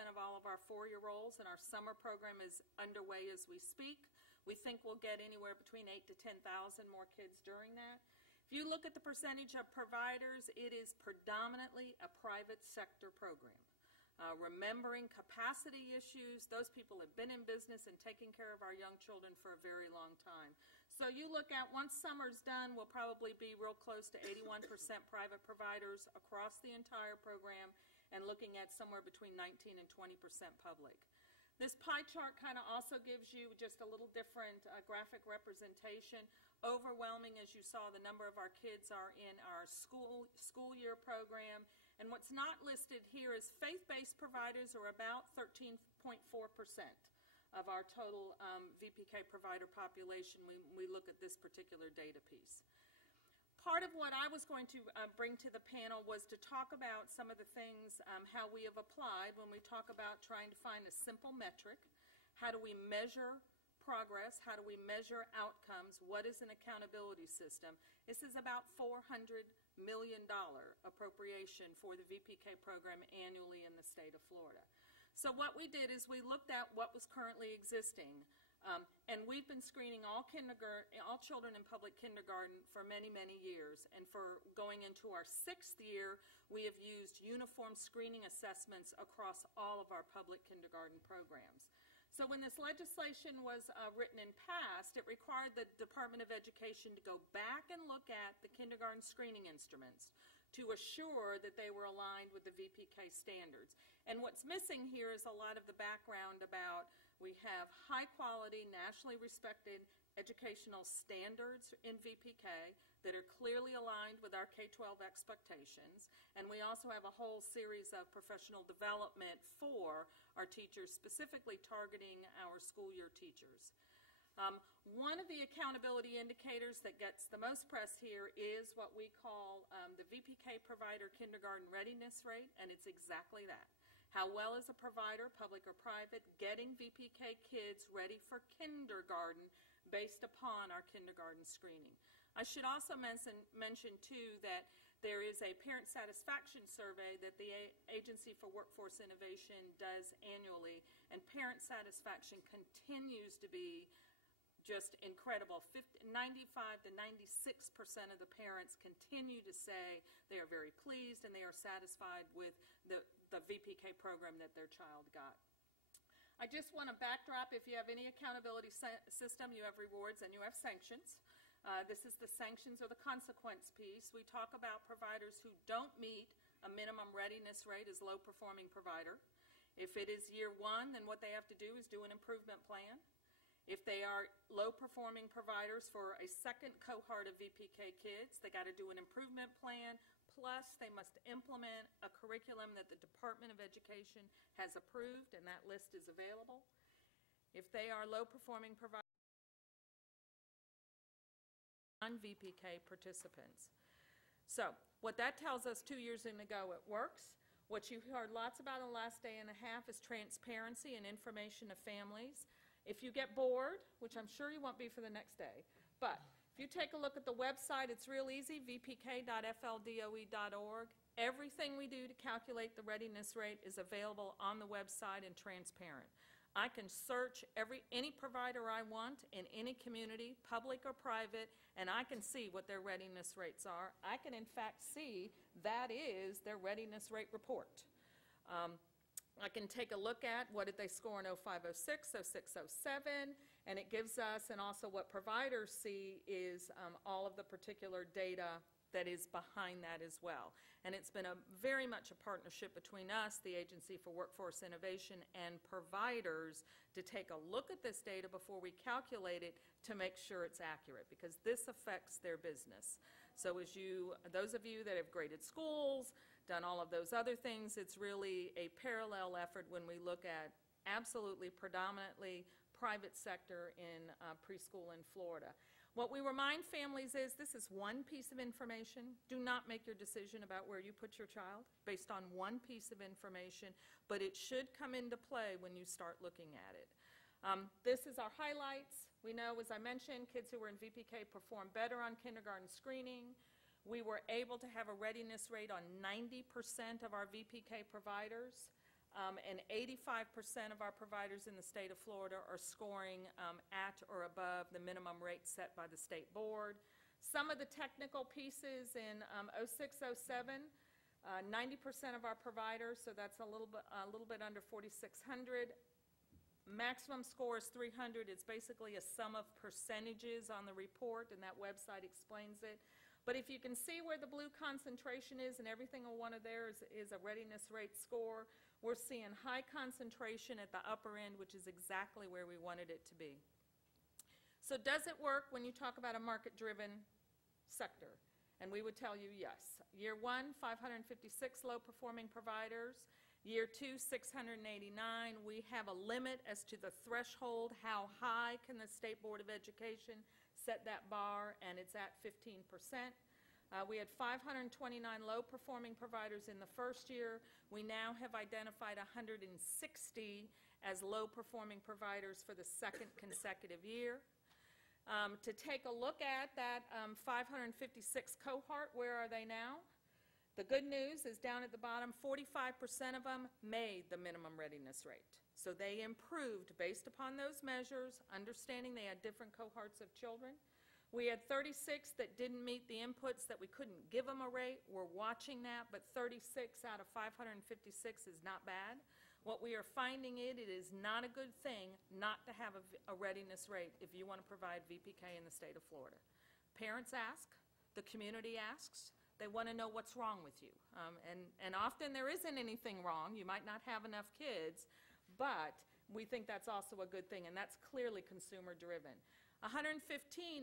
of all of our four-year-olds, and our summer program is underway as we speak. We think we'll get anywhere between 8,000 to 10,000 more kids during that. If you look at the percentage of providers, it is predominantly a private sector program. Remembering capacity issues, those people have been in business and taking care of our young children for a very long time. So you look at, once summer's done, we'll probably be real close to 81% private providers across the entire program, and looking at somewhere between 19 and 20% public. This pie chart kind of also gives you just a little different graphic representation. Overwhelming, as you saw, the number of our kids are in our school year program. And what's not listed here is faith-based providers are about 13.4% of our total VPK provider population when we look at this particular data piece. Part of what I was going to bring to the panel was to talk about some of the things, how we have applied when we talk about trying to find a simple metric. How do we measure progress? How do we measure outcomes? What is an accountability system? This is about $400 million appropriation for the VPK program annually in the state of Florida. So what we did is we looked at what was currently existing. And we've been screening all children in public kindergarten for many, many years. And for going into our 6th year, we have used uniform screening assessments across all of our public kindergarten programs. So when this legislation was written and passed, it required the Department of Education to go back and look at the kindergarten screening instruments to assure that they were aligned with the VPK standards. And what's missing here is a lot of the background about we have high-quality, nationally respected educational standards in VPK that are clearly aligned with our K-12 expectations. And we also have a whole series of professional development for our teachers, specifically targeting our school year teachers. One of the accountability indicators that gets the most press here is what we call the VPK provider kindergarten readiness rate, and it's exactly that. How well is a provider, public or private, getting VPK kids ready for kindergarten based upon our kindergarten screening? I should also mention too, that there is a parent satisfaction survey that the Agency for Workforce Innovation does annually, and parent satisfaction continues to be just incredible. 95 to 96% of the parents continue to say they are very pleased and they are satisfied with the VPK program that their child got. I just want to backdrop, if you have any accountability system, you have rewards and you have sanctions. This is the sanctions or the consequence piece. We talk about providers who don't meet a minimum readiness rate as low-performing provider. If it is year one, then what they have to do is do an improvement plan. If they are low-performing providers for a second cohort of VPK kids, they got to do an improvement plan plus they must implement a curriculum that the Department of Education has approved, and that list is available. If they are low-performing providers, non-VPK participants. So what that tells us 2 years ago, it works. What you heard lots about in the last day and a half is transparency and information to families. If you get bored, which I'm sure you won't be for the next day, but if you take a look at the website, it's real easy, vpk.fldoe.org. Everything we do to calculate the readiness rate is available on the website and transparent. I can search any provider I want in any community, public or private, and I can see what their readiness rates are. I can, in fact, see that is their readiness rate report. I can take a look at what did they score in 0506, 0607, and it gives us, and also what providers see is all of the particular data that is behind that as well. And it's been very much a partnership between us, the Agency for Workforce Innovation, and providers to take a look at this data before we calculate it to make sure it's accurate, because this affects their business. So as those of you that have graded schools, done all of those other things, it's really a parallel effort when we look at absolutely predominantly private sector in preschool in Florida. What we remind families is this is one piece of information. Do not make your decision about where you put your child based on one piece of information, but it should come into play when you start looking at it. This is our highlights. We know, as I mentioned, kids who were in VPK perform better on kindergarten screening. We were able to have a readiness rate on 90% of our VPK providers, and 85% of our providers in the state of Florida are scoring at or above the minimum rate set by the state board. Some of the technical pieces in 0607, 90% of our providers, so that's a little bit under 4,600. Maximum score is 300. It's basically a sum of percentages on the report, and that website explains it. But if you can see where the blue concentration is, and every single one of theirs is a readiness rate score, we're seeing high concentration at the upper end, which is exactly where we wanted it to be. So does it work when you talk about a market-driven sector? And we would tell you yes. Year 1, 556 low-performing providers. Year 2, 689. We have a limit as to the threshold. How high can the State Board of Education set that bar? And it's at 15%. We had 529 low-performing providers in the first year. We now have identified 160 as low-performing providers for the second consecutive year. To take a look at that 556 cohort, where are they now? The good news is down at the bottom, 45% of them made the minimum readiness rate. So they improved based upon those measures, understanding they had different cohorts of children. We had 36 that didn't meet the inputs that we couldn't give them a rate. We're watching that, but 36 out of 556 is not bad. What we are finding it is not a good thing not to have a readiness rate if you want to provide VPK in the state of Florida. Parents ask, the community asks, they want to know what's wrong with you. And often there isn't anything wrong. You might not have enough kids, but we think that's also a good thing, and that's clearly consumer driven. 115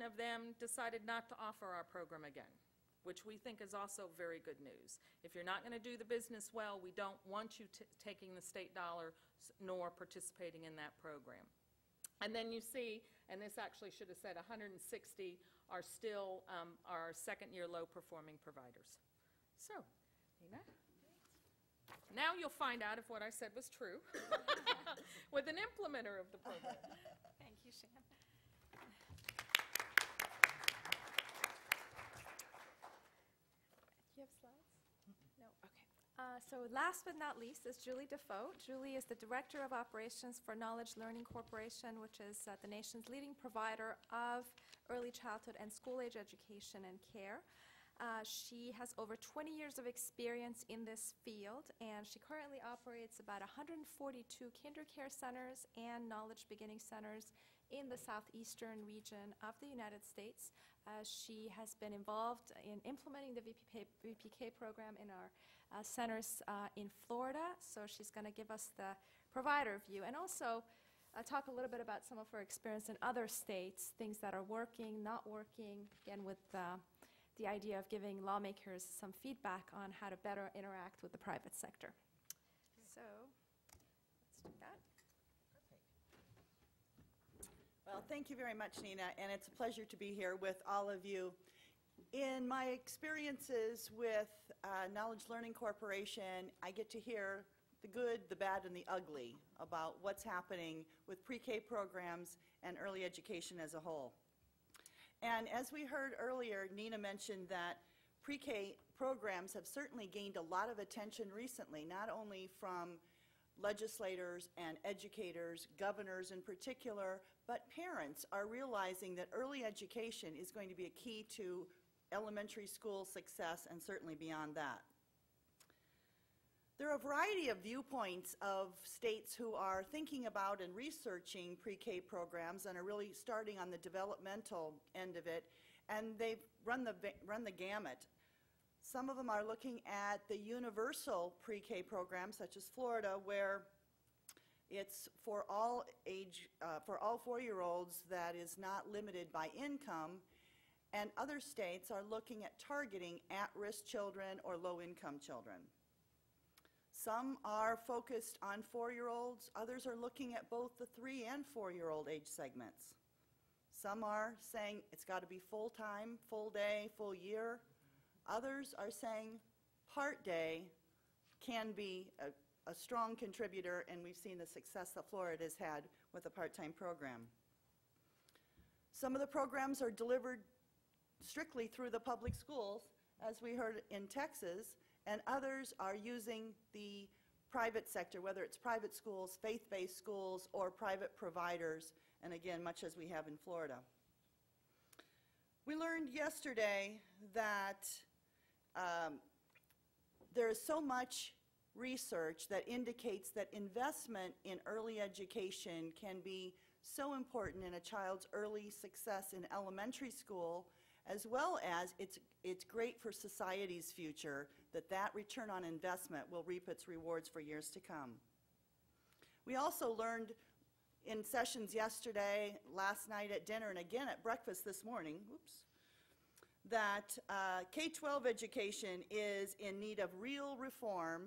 of them decided not to offer our program again, which we think is also very good news. If you're not going to do the business well, we don't want you taking the state dollar nor participating in that program. And then you see, and this actually should have said 160 are still our second-year low-performing providers. So, Nina, now you'll find out if what I said was true with an implementer of the program. Thank you, Shan. Do you have slides? No? Okay. So last but not least is Julie DuFaux. Julie is the Director of Operations for Knowledge Learning Corporation, which is the nation's leading provider of early childhood and school-age education and care. She has over 20 years of experience in this field, and she currently operates about 142 kinder care centers and knowledge beginning centers in the southeastern region of the United States. She has been involved in implementing the VPK program in our centers in Florida, so she's going to give us the provider view and also talk a little bit about some of her experience in other states, things that are working, not working, again with the the idea of giving lawmakers some feedback on how to better interact with the private sector. So let's do that. Well, thank you very much, Nina, and it's a pleasure to be here with all of you. In my experiences with Knowledge Learning Corporation, I get to hear the good, the bad, and the ugly about what's happening with pre-K programs and early education as a whole. And as we heard earlier, Nina mentioned that pre-K programs have certainly gained a lot of attention recently, not only from legislators and educators, governors in particular, but parents are realizing that early education is going to be a key to elementary school success and certainly beyond that. There are a variety of viewpoints of states who are thinking about and researching pre-K programs and are really starting on the developmental end of it, and they've run the gamut. Some of them are looking at the universal pre-K program, such as Florida, where it's for all 4-year-olds that is not limited by income, and other states are looking at targeting at-risk children or low-income children. Some are focused on 4-year-olds, others are looking at both the 3- and 4-year-old age segments. Some are saying it's got to be full-time, full day, full year. Others are saying part day can be a strong contributor, and we've seen the success that Florida has had with a part-time program. Some of the programs are delivered strictly through the public schools, as we heard in Texas, and others are using the private sector, whether it's private schools, faith-based schools, or private providers, and again, much as we have in Florida. We learned yesterday that there is so much research that indicates that investment in early education can be so important in a child's early success in elementary school, as well as it's great for society's future, that return on investment will reap its rewards for years to come. We also learned in sessions yesterday, last night at dinner, and again at breakfast this morning, that K-12 education is in need of real reform,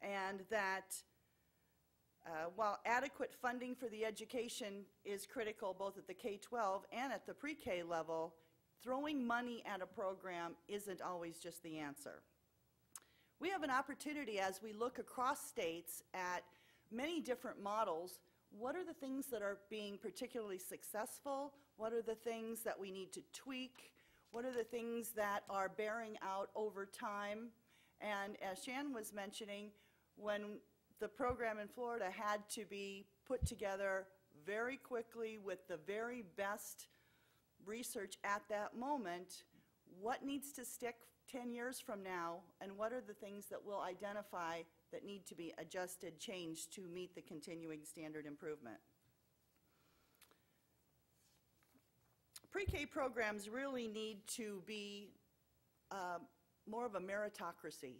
and that while adequate funding for the education is critical both at the K-12 and at the pre-K level, throwing money at a program isn't always just the answer. We have an opportunity as we look across states at many different models. What are the things that are being particularly successful? What are the things that we need to tweak? What are the things that are bearing out over time? And as Shan was mentioning, when the program in Florida had to be put together very quickly with the very best research at that moment, what needs to stick 10 years from now, and what are the things that we'll identify that need to be adjusted, changed to meet the continuing standard improvement? Pre-K programs really need to be more of a meritocracy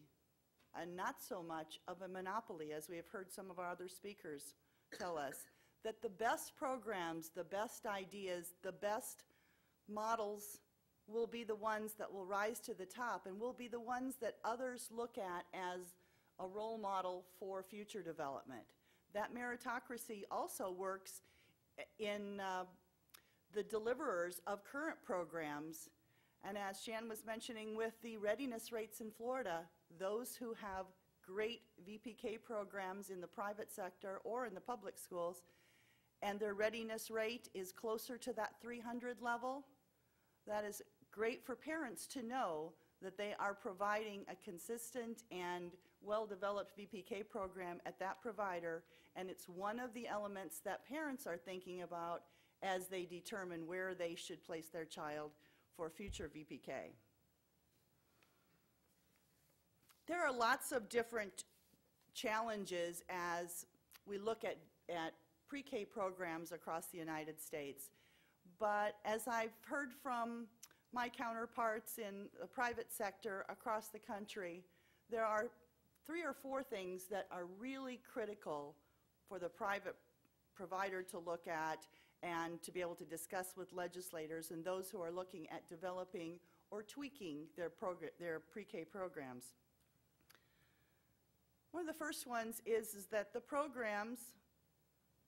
and not so much of a monopoly, as we have heard some of our other speakers tell us, that the best programs, the best ideas, the best models will be the ones that will rise to the top and will be the ones that others look at as a role model for future development. That meritocracy also works in the deliverers of current programs, and as Shan was mentioning with the readiness rates in Florida, those who have great VPK programs in the private sector or in the public schools, and their readiness rate is closer to that 300 level, that is great for parents to know that they are providing a consistent and well-developed VPK program at that provider, and it's one of the elements that parents are thinking about as they determine where they should place their child for future VPK. There are lots of different challenges as we look at pre-K programs across the United States, but as I've heard from my counterparts in the private sector across the country, there are 3 or 4 things that are really critical for the private provider to look at and to be able to discuss with legislators and those who are looking at developing or tweaking their pre-K programs. One of the first ones is that the programs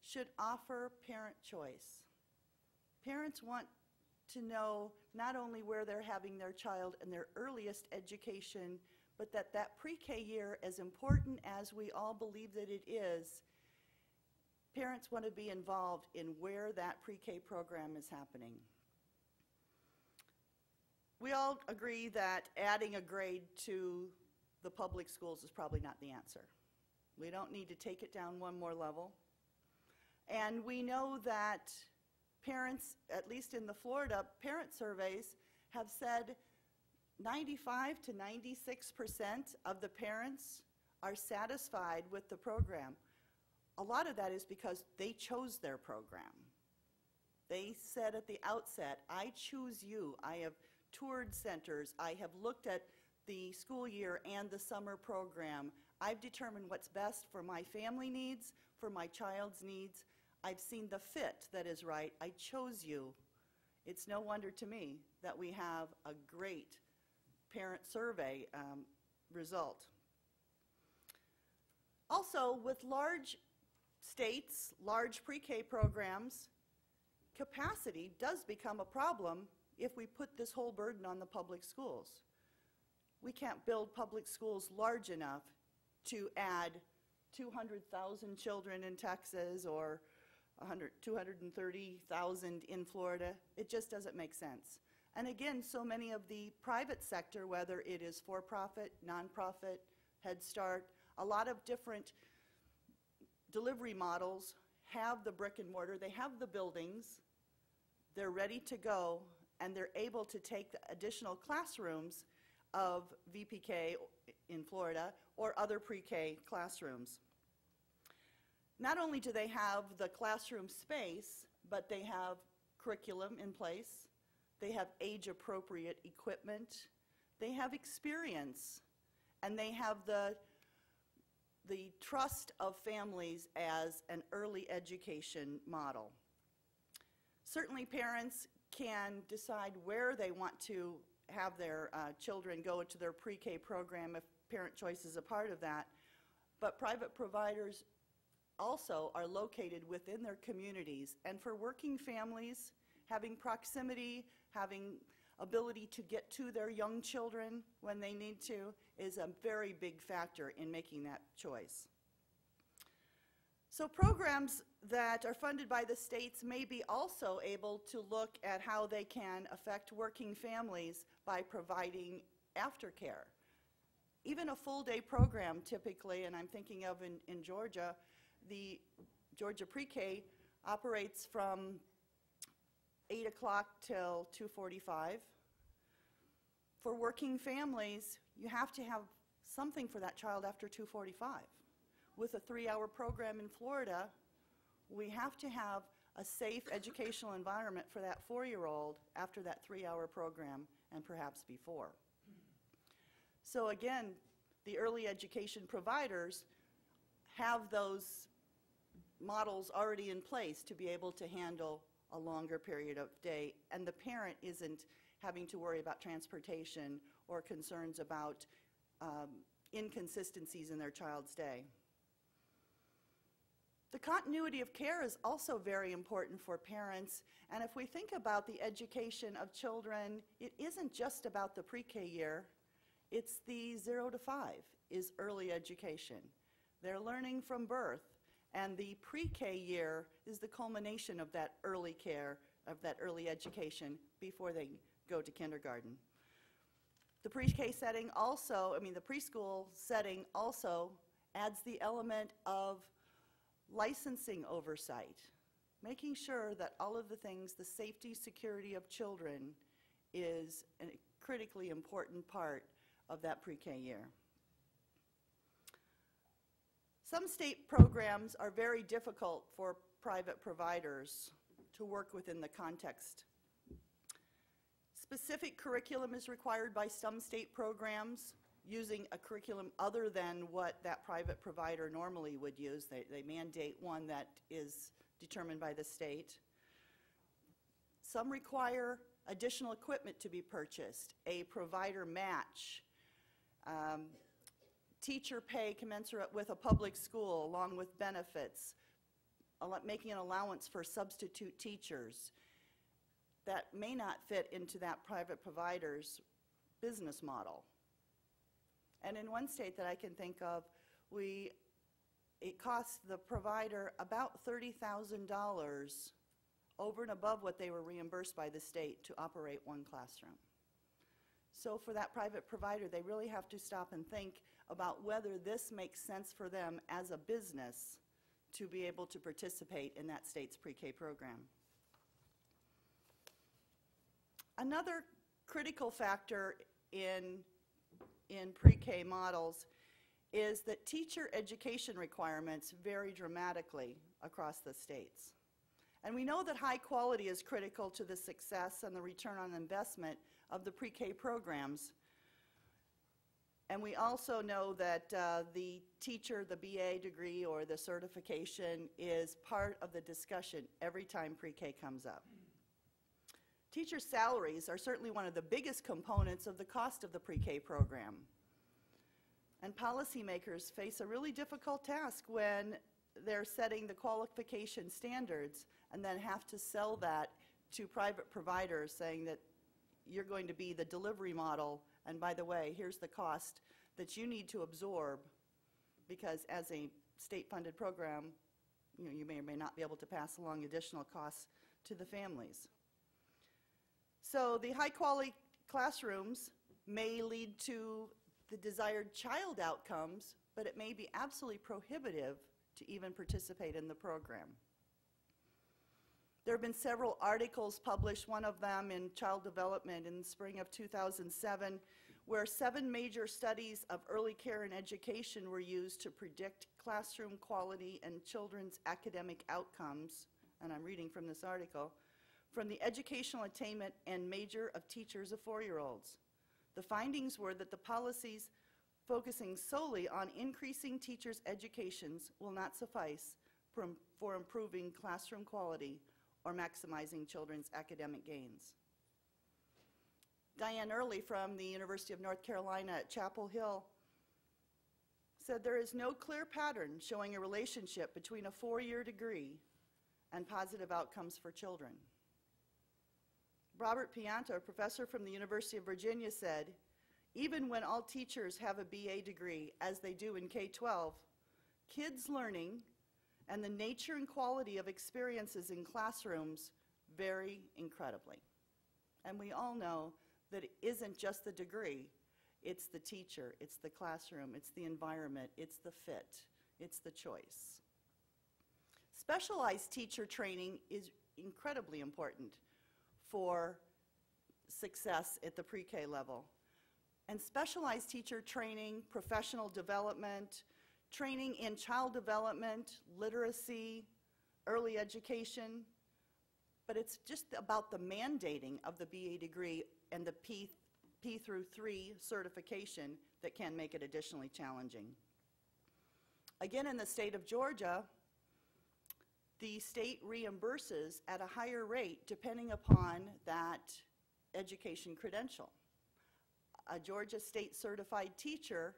should offer parent choice. Parents want to know not only where they're having their child in their earliest education, but that pre-K year, as important as we all believe that it is, parents want to be involved in where that pre-K program is happening. We all agree that adding a grade to the public schools is probably not the answer. We don't need to take it down one more level. And we know that parents, at least in the Florida parent surveys, have said 95 to 96% of the parents are satisfied with the program. A lot of that is because they chose their program. They said at the outset, I choose you. I have toured centers. I have looked at the school year and the summer program. I've determined what's best for my family needs, for my child's needs. I've seen the fit that is right. I chose you. It's no wonder to me that we have a great parent survey result. Also, with large states, large pre-K programs, capacity does become a problem if we put this whole burden on the public schools. We can't build public schools large enough to add 200,000 children in Texas or 230,000 in Florida. It just doesn't make sense. And again, so many of the private sector, whether it is for-profit, nonprofit, Head Start, a lot of different delivery models have the brick and mortar, they have the buildings, they're ready to go, and they're able to take the additional classrooms of VPK in Florida or other pre-K classrooms. Not only do they have the classroom space, but they have curriculum in place, they have age-appropriate equipment, they have experience, and they have the trust of families as an early education model. Certainly parents can decide where they want to have their children go to their pre-K program if parent choice is a part of that, but private providers also are located within their communities, and for working families, having proximity, having ability to get to their young children when they need to is a very big factor in making that choice. So programs that are funded by the states may be also able to look at how they can affect working families by providing aftercare. Even a full-day program typically, and I'm thinking of in Georgia, the Georgia pre-K operates from 8 o'clock till 2:45. For working families, you have to have something for that child after 2:45. With a 3-hour program in Florida, we have to have a safe educational environment for that 4-year-old after that 3-hour program and perhaps before. So again, the early education providers have those models already in place to be able to handle a longer period of day, and the parent isn't having to worry about transportation or concerns about inconsistencies in their child's day. The continuity of care is also very important for parents, and if we think about the education of children, it isn't just about the pre-K year, it's the 0 to 5 is early education. They're learning from birth, and the pre-K year is the culmination of that early care, of that early education before they go to kindergarten. The pre-K setting also, the preschool setting also adds the element of licensing oversight, making sure that all of the things, the safety, security of children is a critically important part of that pre-K year. Some state programs are very difficult for private providers to work within the context. Specific curriculum is required by some state programs using a curriculum other than what that private provider normally would use. They mandate one that is determined by the state. Some require additional equipment to be purchased, a provider match, teacher pay commensurate with a public school along with benefits, making an allowance for substitute teachers. That may not fit into that private provider's business model. And in one state that I can think of, it costs the provider about $30,000 over and above what they were reimbursed by the state to operate one classroom. So for that private provider, they really have to stop and think about whether this makes sense for them as a business to be able to participate in that state's pre-K program. Another critical factor in pre-K models is that teacher education requirements vary dramatically across the states. And we know that high quality is critical to the success and the return on investment of the pre-K programs. And we also know that the teacher, the BA degree or the certification is part of the discussion every time pre-K comes up. Teacher salaries are certainly one of the biggest components of the cost of the pre-K program. And policymakers face a really difficult task when they're setting the qualification standards and then have to sell that to private providers saying that you're going to be the delivery model, and by the way, here's the cost that you need to absorb, because as a state-funded program, you may or may not be able to pass along additional costs to the families. So the high-quality classrooms may lead to the desired child outcomes, but it may be absolutely prohibitive to even participate in the program. There have been several articles published, one of them in Child Development in the spring of 2007, where 7 major studies of early care and education were used to predict classroom quality and children's academic outcomes, and I'm reading from this article, from the educational attainment and major of teachers of 4-year-olds. The findings were that the policies focusing solely on increasing teachers' educations will not suffice for improving classroom quality or maximizing children's academic gains. Diane Early from the University of North Carolina at Chapel Hill said there is no clear pattern showing a relationship between a 4-year degree and positive outcomes for children. Robert Pianta, a professor from the University of Virginia, said, even when all teachers have a BA degree, as they do in K-12, kids' learning and the nature and quality of experiences in classrooms vary incredibly. And we all know that it isn't just the degree, it's the teacher, it's the classroom, it's the environment, it's the fit, it's the choice. Specialized teacher training is incredibly important for success at the pre-K level. And specialized teacher training, professional development, training in child development, literacy, early education, but it's just about the mandating of the BA degree and the P through 3 certification that can make it additionally challenging. Again, in the state of Georgia, the state reimburses at a higher rate depending upon that education credential. A Georgia state certified teacher,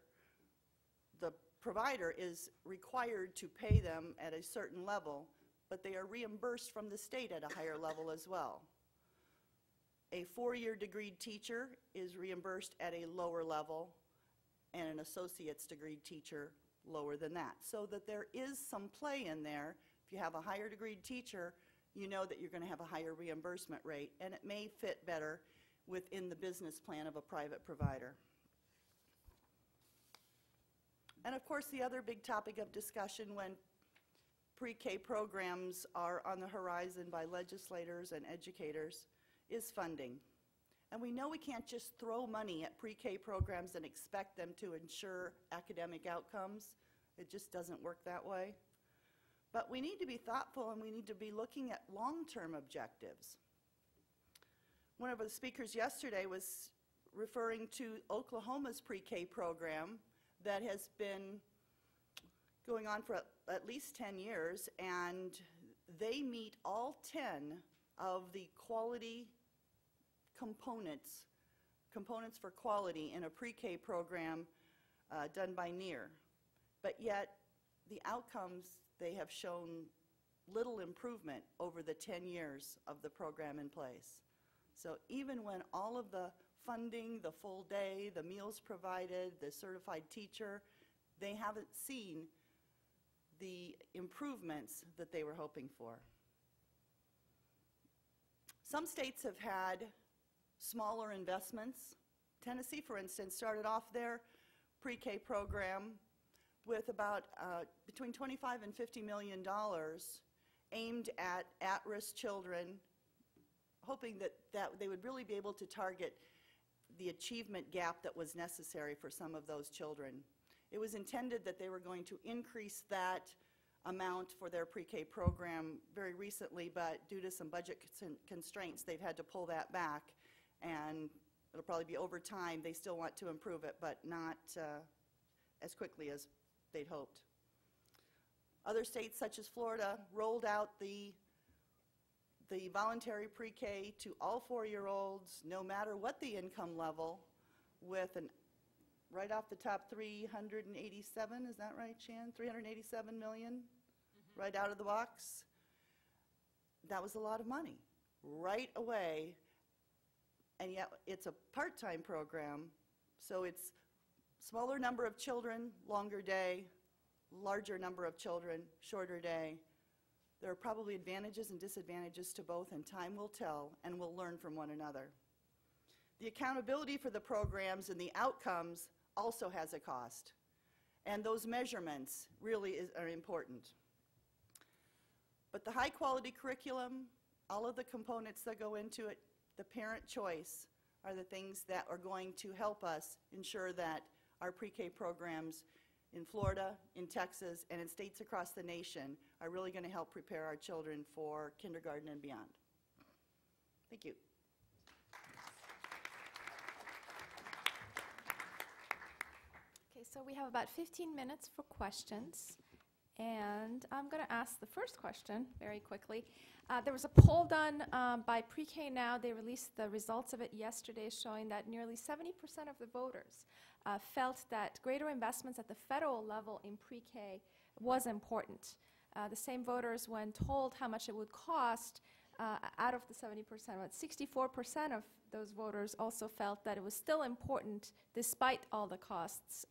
the provider is required to pay them at a certain level, but they are reimbursed from the state at a higher level as well. A 4-year degreed teacher is reimbursed at a lower level, and an associate's degreed teacher lower than that. So that there is some play in there. If you have a higher degreed teacher, you know that you're going to have a higher reimbursement rate, and it may fit better within the business plan of a private provider. And of course, the other big topic of discussion when pre-K programs are on the horizon by legislators and educators is funding. And we know we can't just throw money at pre-K programs and expect them to ensure academic outcomes. It just doesn't work that way. But we need to be thoughtful, and we need to be looking at long-term objectives. One of the speakers yesterday was referring to Oklahoma's pre-K program that has been going on for at least 10 years, and they meet all 10 of the quality components for quality in a pre-K program done by NEAR. But yet, the outcomes, they have shown little improvement over the 10 years of the program in place. So even when all of the funding, the full day, the meals provided, the certified teacher, they haven't seen the improvements that they were hoping for. Some states have had smaller investments. Tennessee, for instance, started off their pre-K program with about between $25 and $50 million aimed at at-risk children, hoping that they would really be able to target the achievement gap that was necessary for some of those children. It was intended that they were going to increase that amount for their pre-K program very recently, but due to some budget constraints, they've had to pull that back, and it'll probably be over time. They still want to improve it, but not as quickly as they'd hoped. Other states, such as Florida, rolled out the voluntary pre-K to all 4-year-olds, no matter what the income level, with an right off the top 387, is that right, Shan? 387 million right out of the box. That was a lot of money right away, and yet it's a part-time program, so it's smaller number of children, longer day, larger number of children, shorter day. There are probably advantages and disadvantages to both, and time will tell, and we'll learn from one another. The accountability for the programs and the outcomes also has a cost, and those measurements really are important. But the high-quality curriculum, all of the components that go into it, the parent choice are the things that are going to help us ensure that our pre-K programs in Florida, in Texas, and in states across the nation are really going to help prepare our children for kindergarten and beyond. Thank you. Okay, so we have about 15 minutes for questions. And I'm going to ask the first question very quickly. There was a poll done by Pre-K Now. They released the results of it yesterday, showing that nearly 70% of the voters felt that greater investments at the federal level in pre-K was important. The same voters, when told how much it would cost, out of the 70%, about 64% of those voters also felt that it was still important despite all the costs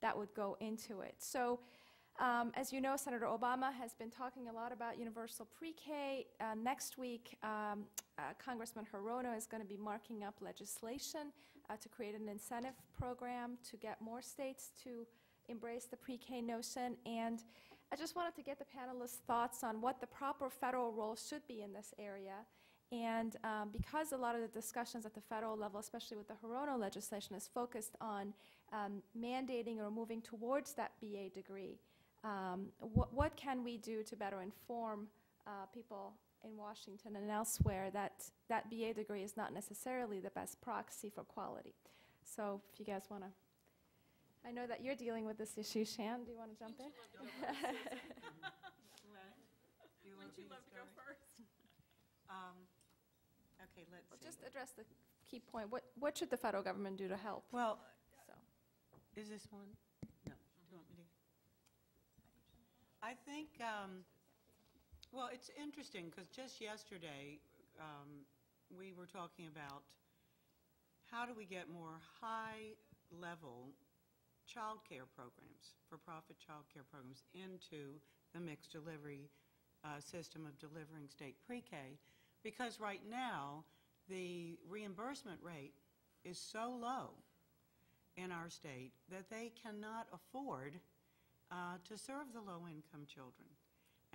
that would go into it. So, as you know, Senator Obama has been talking a lot about universal pre-K. Next week, Congressman Hirono is going to be marking up legislation to create an incentive program to get more states to embrace the pre-K notion. And I just wanted to get the panelists' thoughts on what the proper federal role should be in this area. And because a lot of the discussions at the federal level, especially with the Hirono legislation, is focused on mandating or moving towards that BA degree, what can we do to better inform people in Washington and elsewhere that that BA degree is not necessarily the best proxy for quality? So if you guys want to, I know that you're dealing with this issue. Shan, do you want to jump in? Wouldn't you love to go first? Okay, let's see. Just address the key point. What should the federal government do to help? Well, So. is this one? No. Do you want me to? I think, well, it's interesting because just yesterday we were talking about how do we get more high-level child care programs, for-profit child care programs, into the mixed delivery system of delivering state pre-K, because right now the reimbursement rate is so low in our state that they cannot afford to serve the low-income children.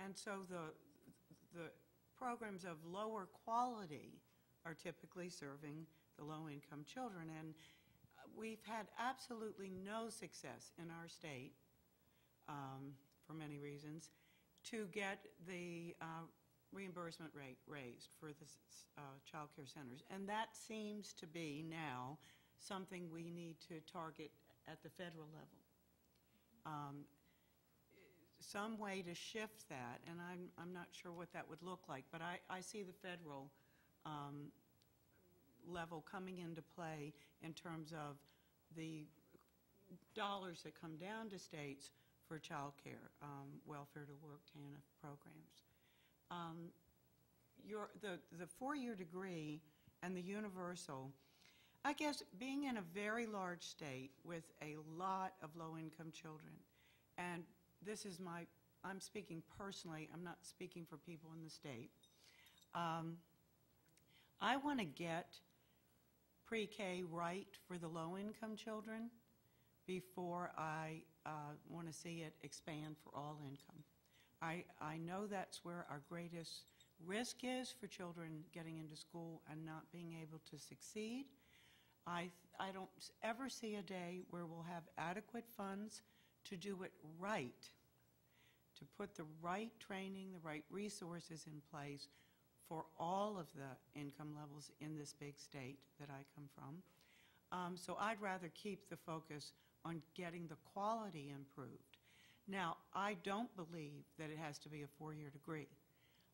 And so the programs of lower quality are typically serving the low-income children. And we've had absolutely no success in our state, for many reasons, to get the reimbursement rate raised for the child care centers. And that seems to be now something we need to target at the federal level. Some way to shift that, and I'm not sure what that would look like, but I see the federal level coming into play in terms of the dollars that come down to states for child care, welfare to work, TANF programs. The four-year degree and the universal, I guess being in a very large state with a lot of low-income children, and this is I'm speaking personally, I'm not speaking for people in the state. I want to get pre-K right for the low-income children before I want to see it expand for all income. I know that's where our greatest risk is for children getting into school and not being able to succeed. I don't ever see a day where we'll have adequate funds to do it right, to put the right training, the right resources in place for all of the income levels in this big state that I come from. So I'd rather keep the focus on getting the quality improved. Now, I don't believe that it has to be a four-year degree.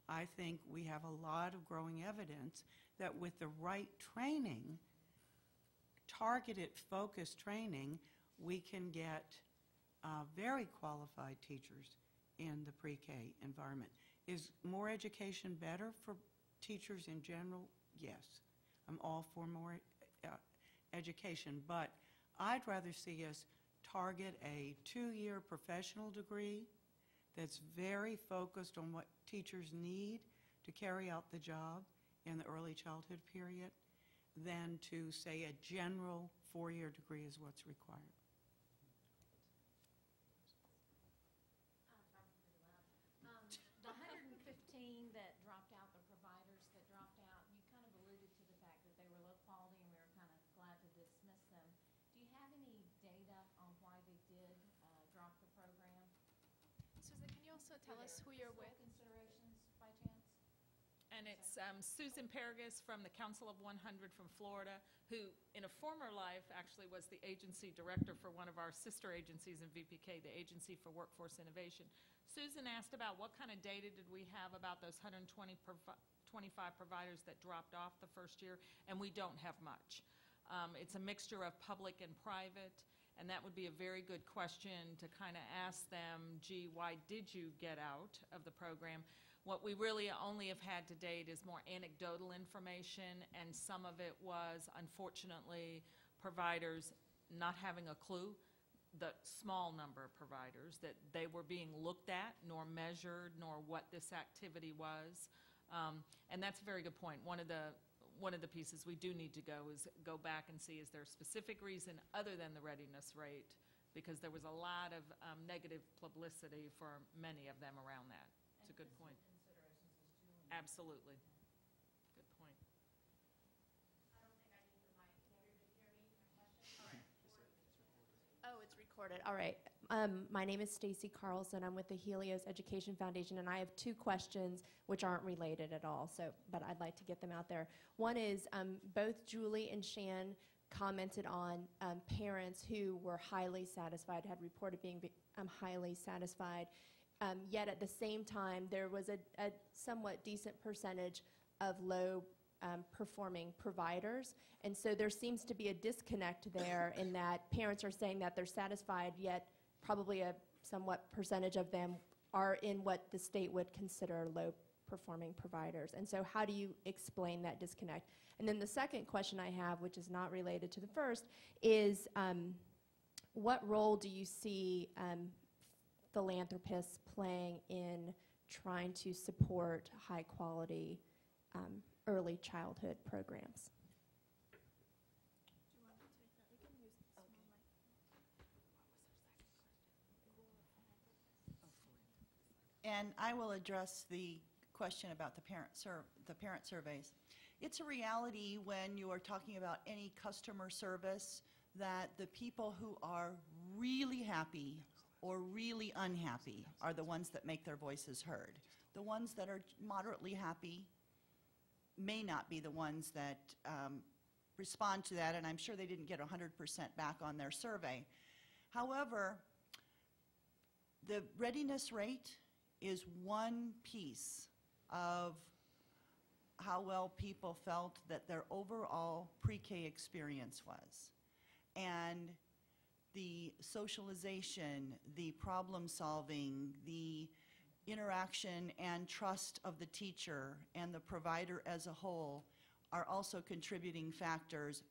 I think we have a lot of growing evidence that with the right training, targeted, focused training, we can get very qualified teachers in the pre-K environment. Is more education better for teachers in general? Yes. I'm all for more education, but I'd rather see us target a 2-year professional degree that's very focused on what teachers need to carry out the job in the early childhood period than to say a general 4-year degree is what's required. The 115 that dropped out, the providers that dropped out, you kind of alluded to the fact that they were low quality and we were kind of glad to dismiss them. Do you have any data on why they did drop the program? Susan, can you also tell us who you're with? Considerations by chance? And it's Susan Paragus from the Council of 100 from Florida, who in a former life actually was the agency director for one of our sister agencies in VPK, the Agency for Workforce Innovation. Susan asked about what kind of data did we have about those 125 providers that dropped off the first year, and we don't have much. It's a mixture of public and private, and that would be a very good question to kind of ask them, gee, why did you get out of the program? What we really only have had to date is more anecdotal information, and some of it was, unfortunately, providers not having a clue, the small number of providers, that they were being looked at, nor measured, nor what this activity was. And that's a very good point. One of the pieces we do need to go is go back and see, is there a specific reason other than the readiness rate? Because there was a lot of negative publicity for many of them around that. It's a good point. Absolutely. Good point. I don't think I need the mic. Can everybody hear me? My question? All right. Oh, it's recorded. All right. My name is Stacy Carlson. I'm with the Helios Education Foundation, and I have 2 questions which aren't related at all, but I'd like to get them out there. One is both Julie and Shan commented on parents who were highly satisfied, had reported being highly satisfied, yet at the same time there was a somewhat decent percentage of low performing providers. And so there seems to be a disconnect there in that parents are saying that they're satisfied, yet probably a somewhat percentage of them are in what the state would consider low performing providers. And so how do you explain that disconnect? And then the second question I have, which is not related to the first, is what role do you see philanthropists playing in trying to support high quality early childhood programs? Do you want to take that? We can use the small mic. And I will address the question about the parent surveys. It's a reality when you are talking about any customer service that the people who are really happy or really unhappy are the ones that make their voices heard. The ones that are moderately happy may not be the ones that respond to that, and I'm sure they didn't get 100% back on their survey. However, the readiness rate is one piece of how well people felt that their overall pre-K experience was. And the socialization, the problem solving, the interaction and trust of the teacher and the provider as a whole are also contributing factors,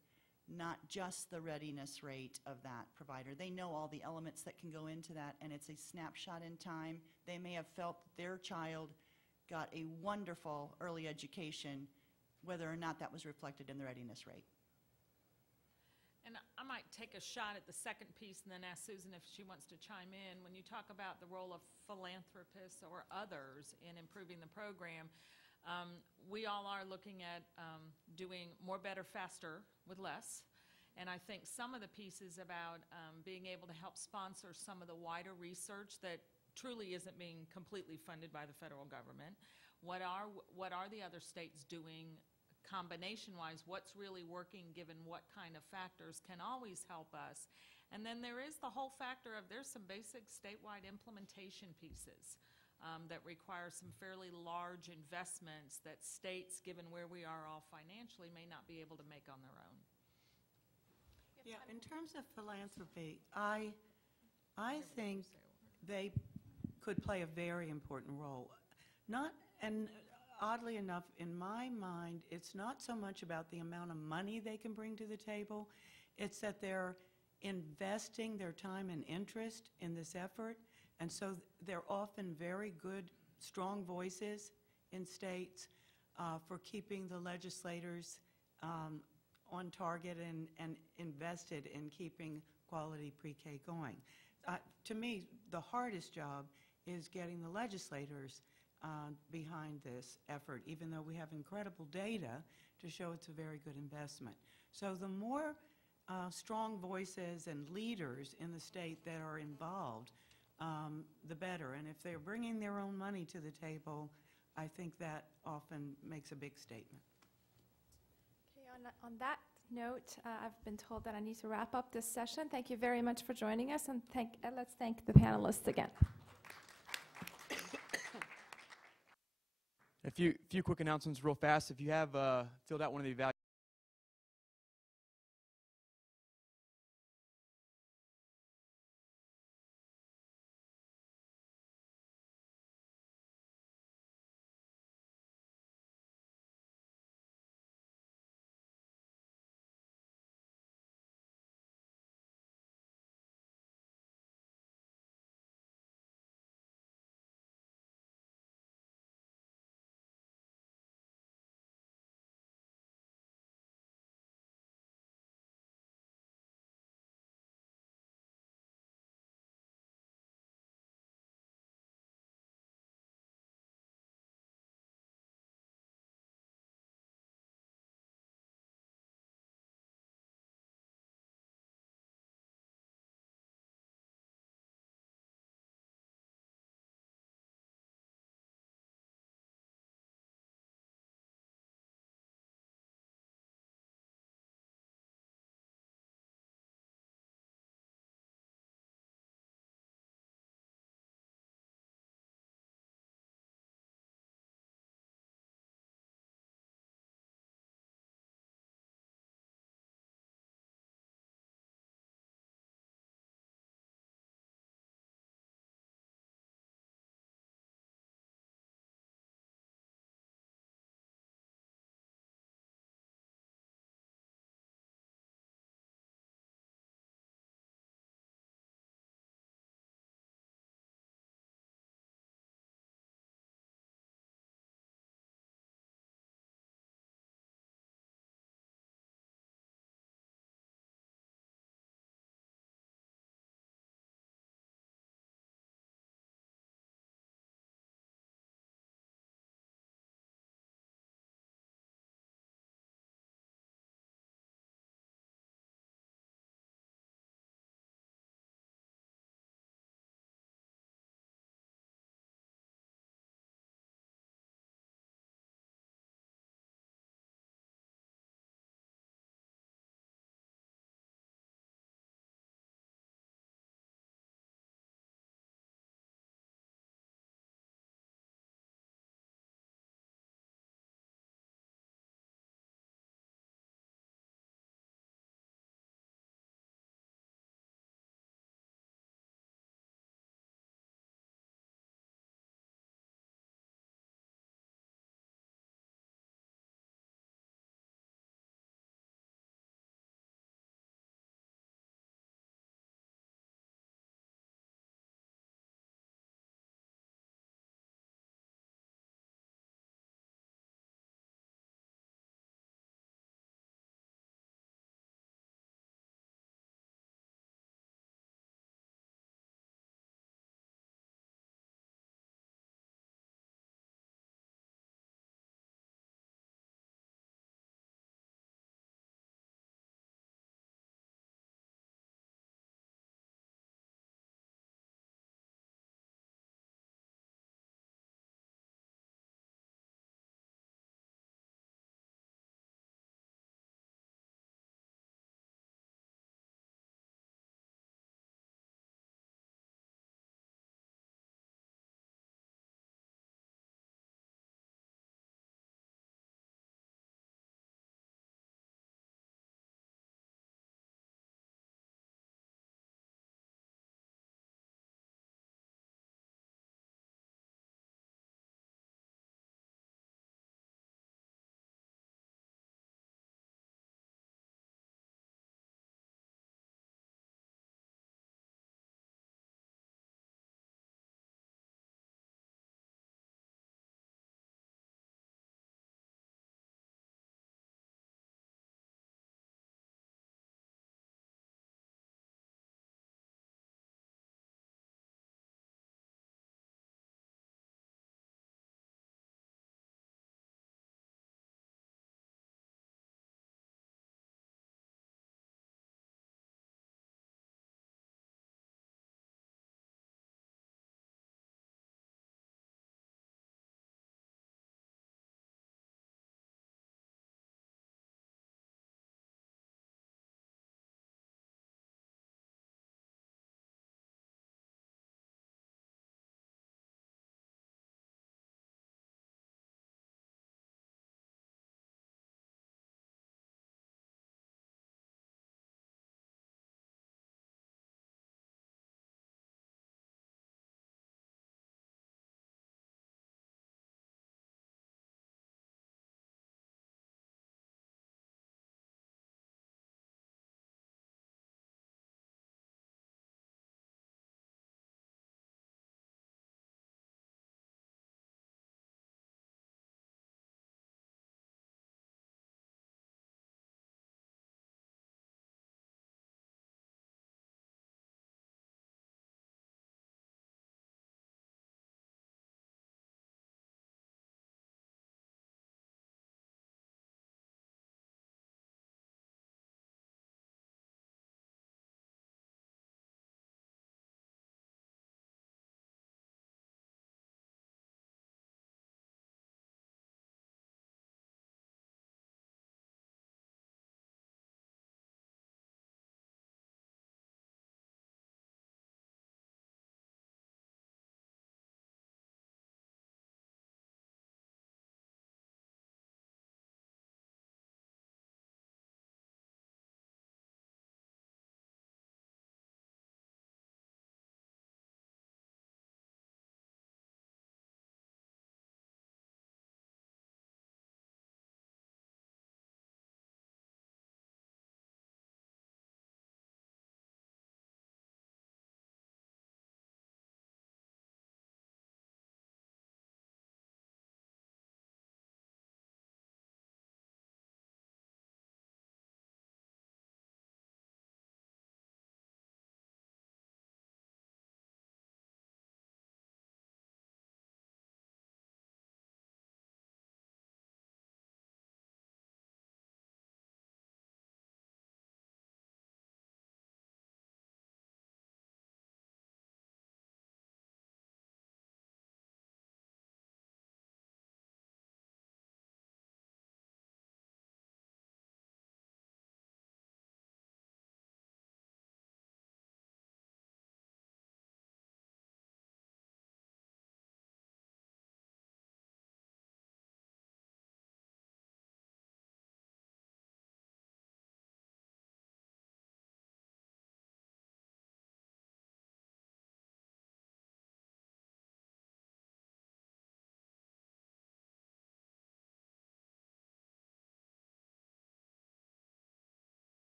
not just the readiness rate of that provider. They know all the elements that can go into that, and it's a snapshot in time. They may have felt that their child got a wonderful early education, whether or not that was reflected in the readiness rate. And I might take a shot at the second piece and then ask Susan if she wants to chime in. When you talk about the role of philanthropists or others in improving the program, we all are looking at doing more, better, faster with less. And I think some of the pieces about being able to help sponsor some of the wider research that truly isn't being completely funded by the federal government. What are the other states doing combination-wise? What's really working given what kind of factors can always help us? And then there is the whole factor of there's some basic statewide implementation pieces that require some fairly large investments that states, given where we are all financially, may not be able to make on their own. Yeah, in terms of philanthropy, I think they could play a very important role. And oddly enough, in my mind, it's not so much about the amount of money they can bring to the table, it's that they're investing their time and interest in this effort, and so they're often very good, strong voices in states for keeping the legislators on target and invested in keeping quality pre-K going. To me, the hardest job is getting the legislators behind this effort, even though we have incredible data to show it's a very good investment. So the more strong voices and leaders in the state that are involved, the better. And if they're bringing their own money to the table, I think that often makes a big statement. Okay, on that note, I've been told that I need to wrap up this session. Thank you very much for joining us, and let's thank the panelists again. A few quick announcements real fast. If you have filled out one of the evaluations,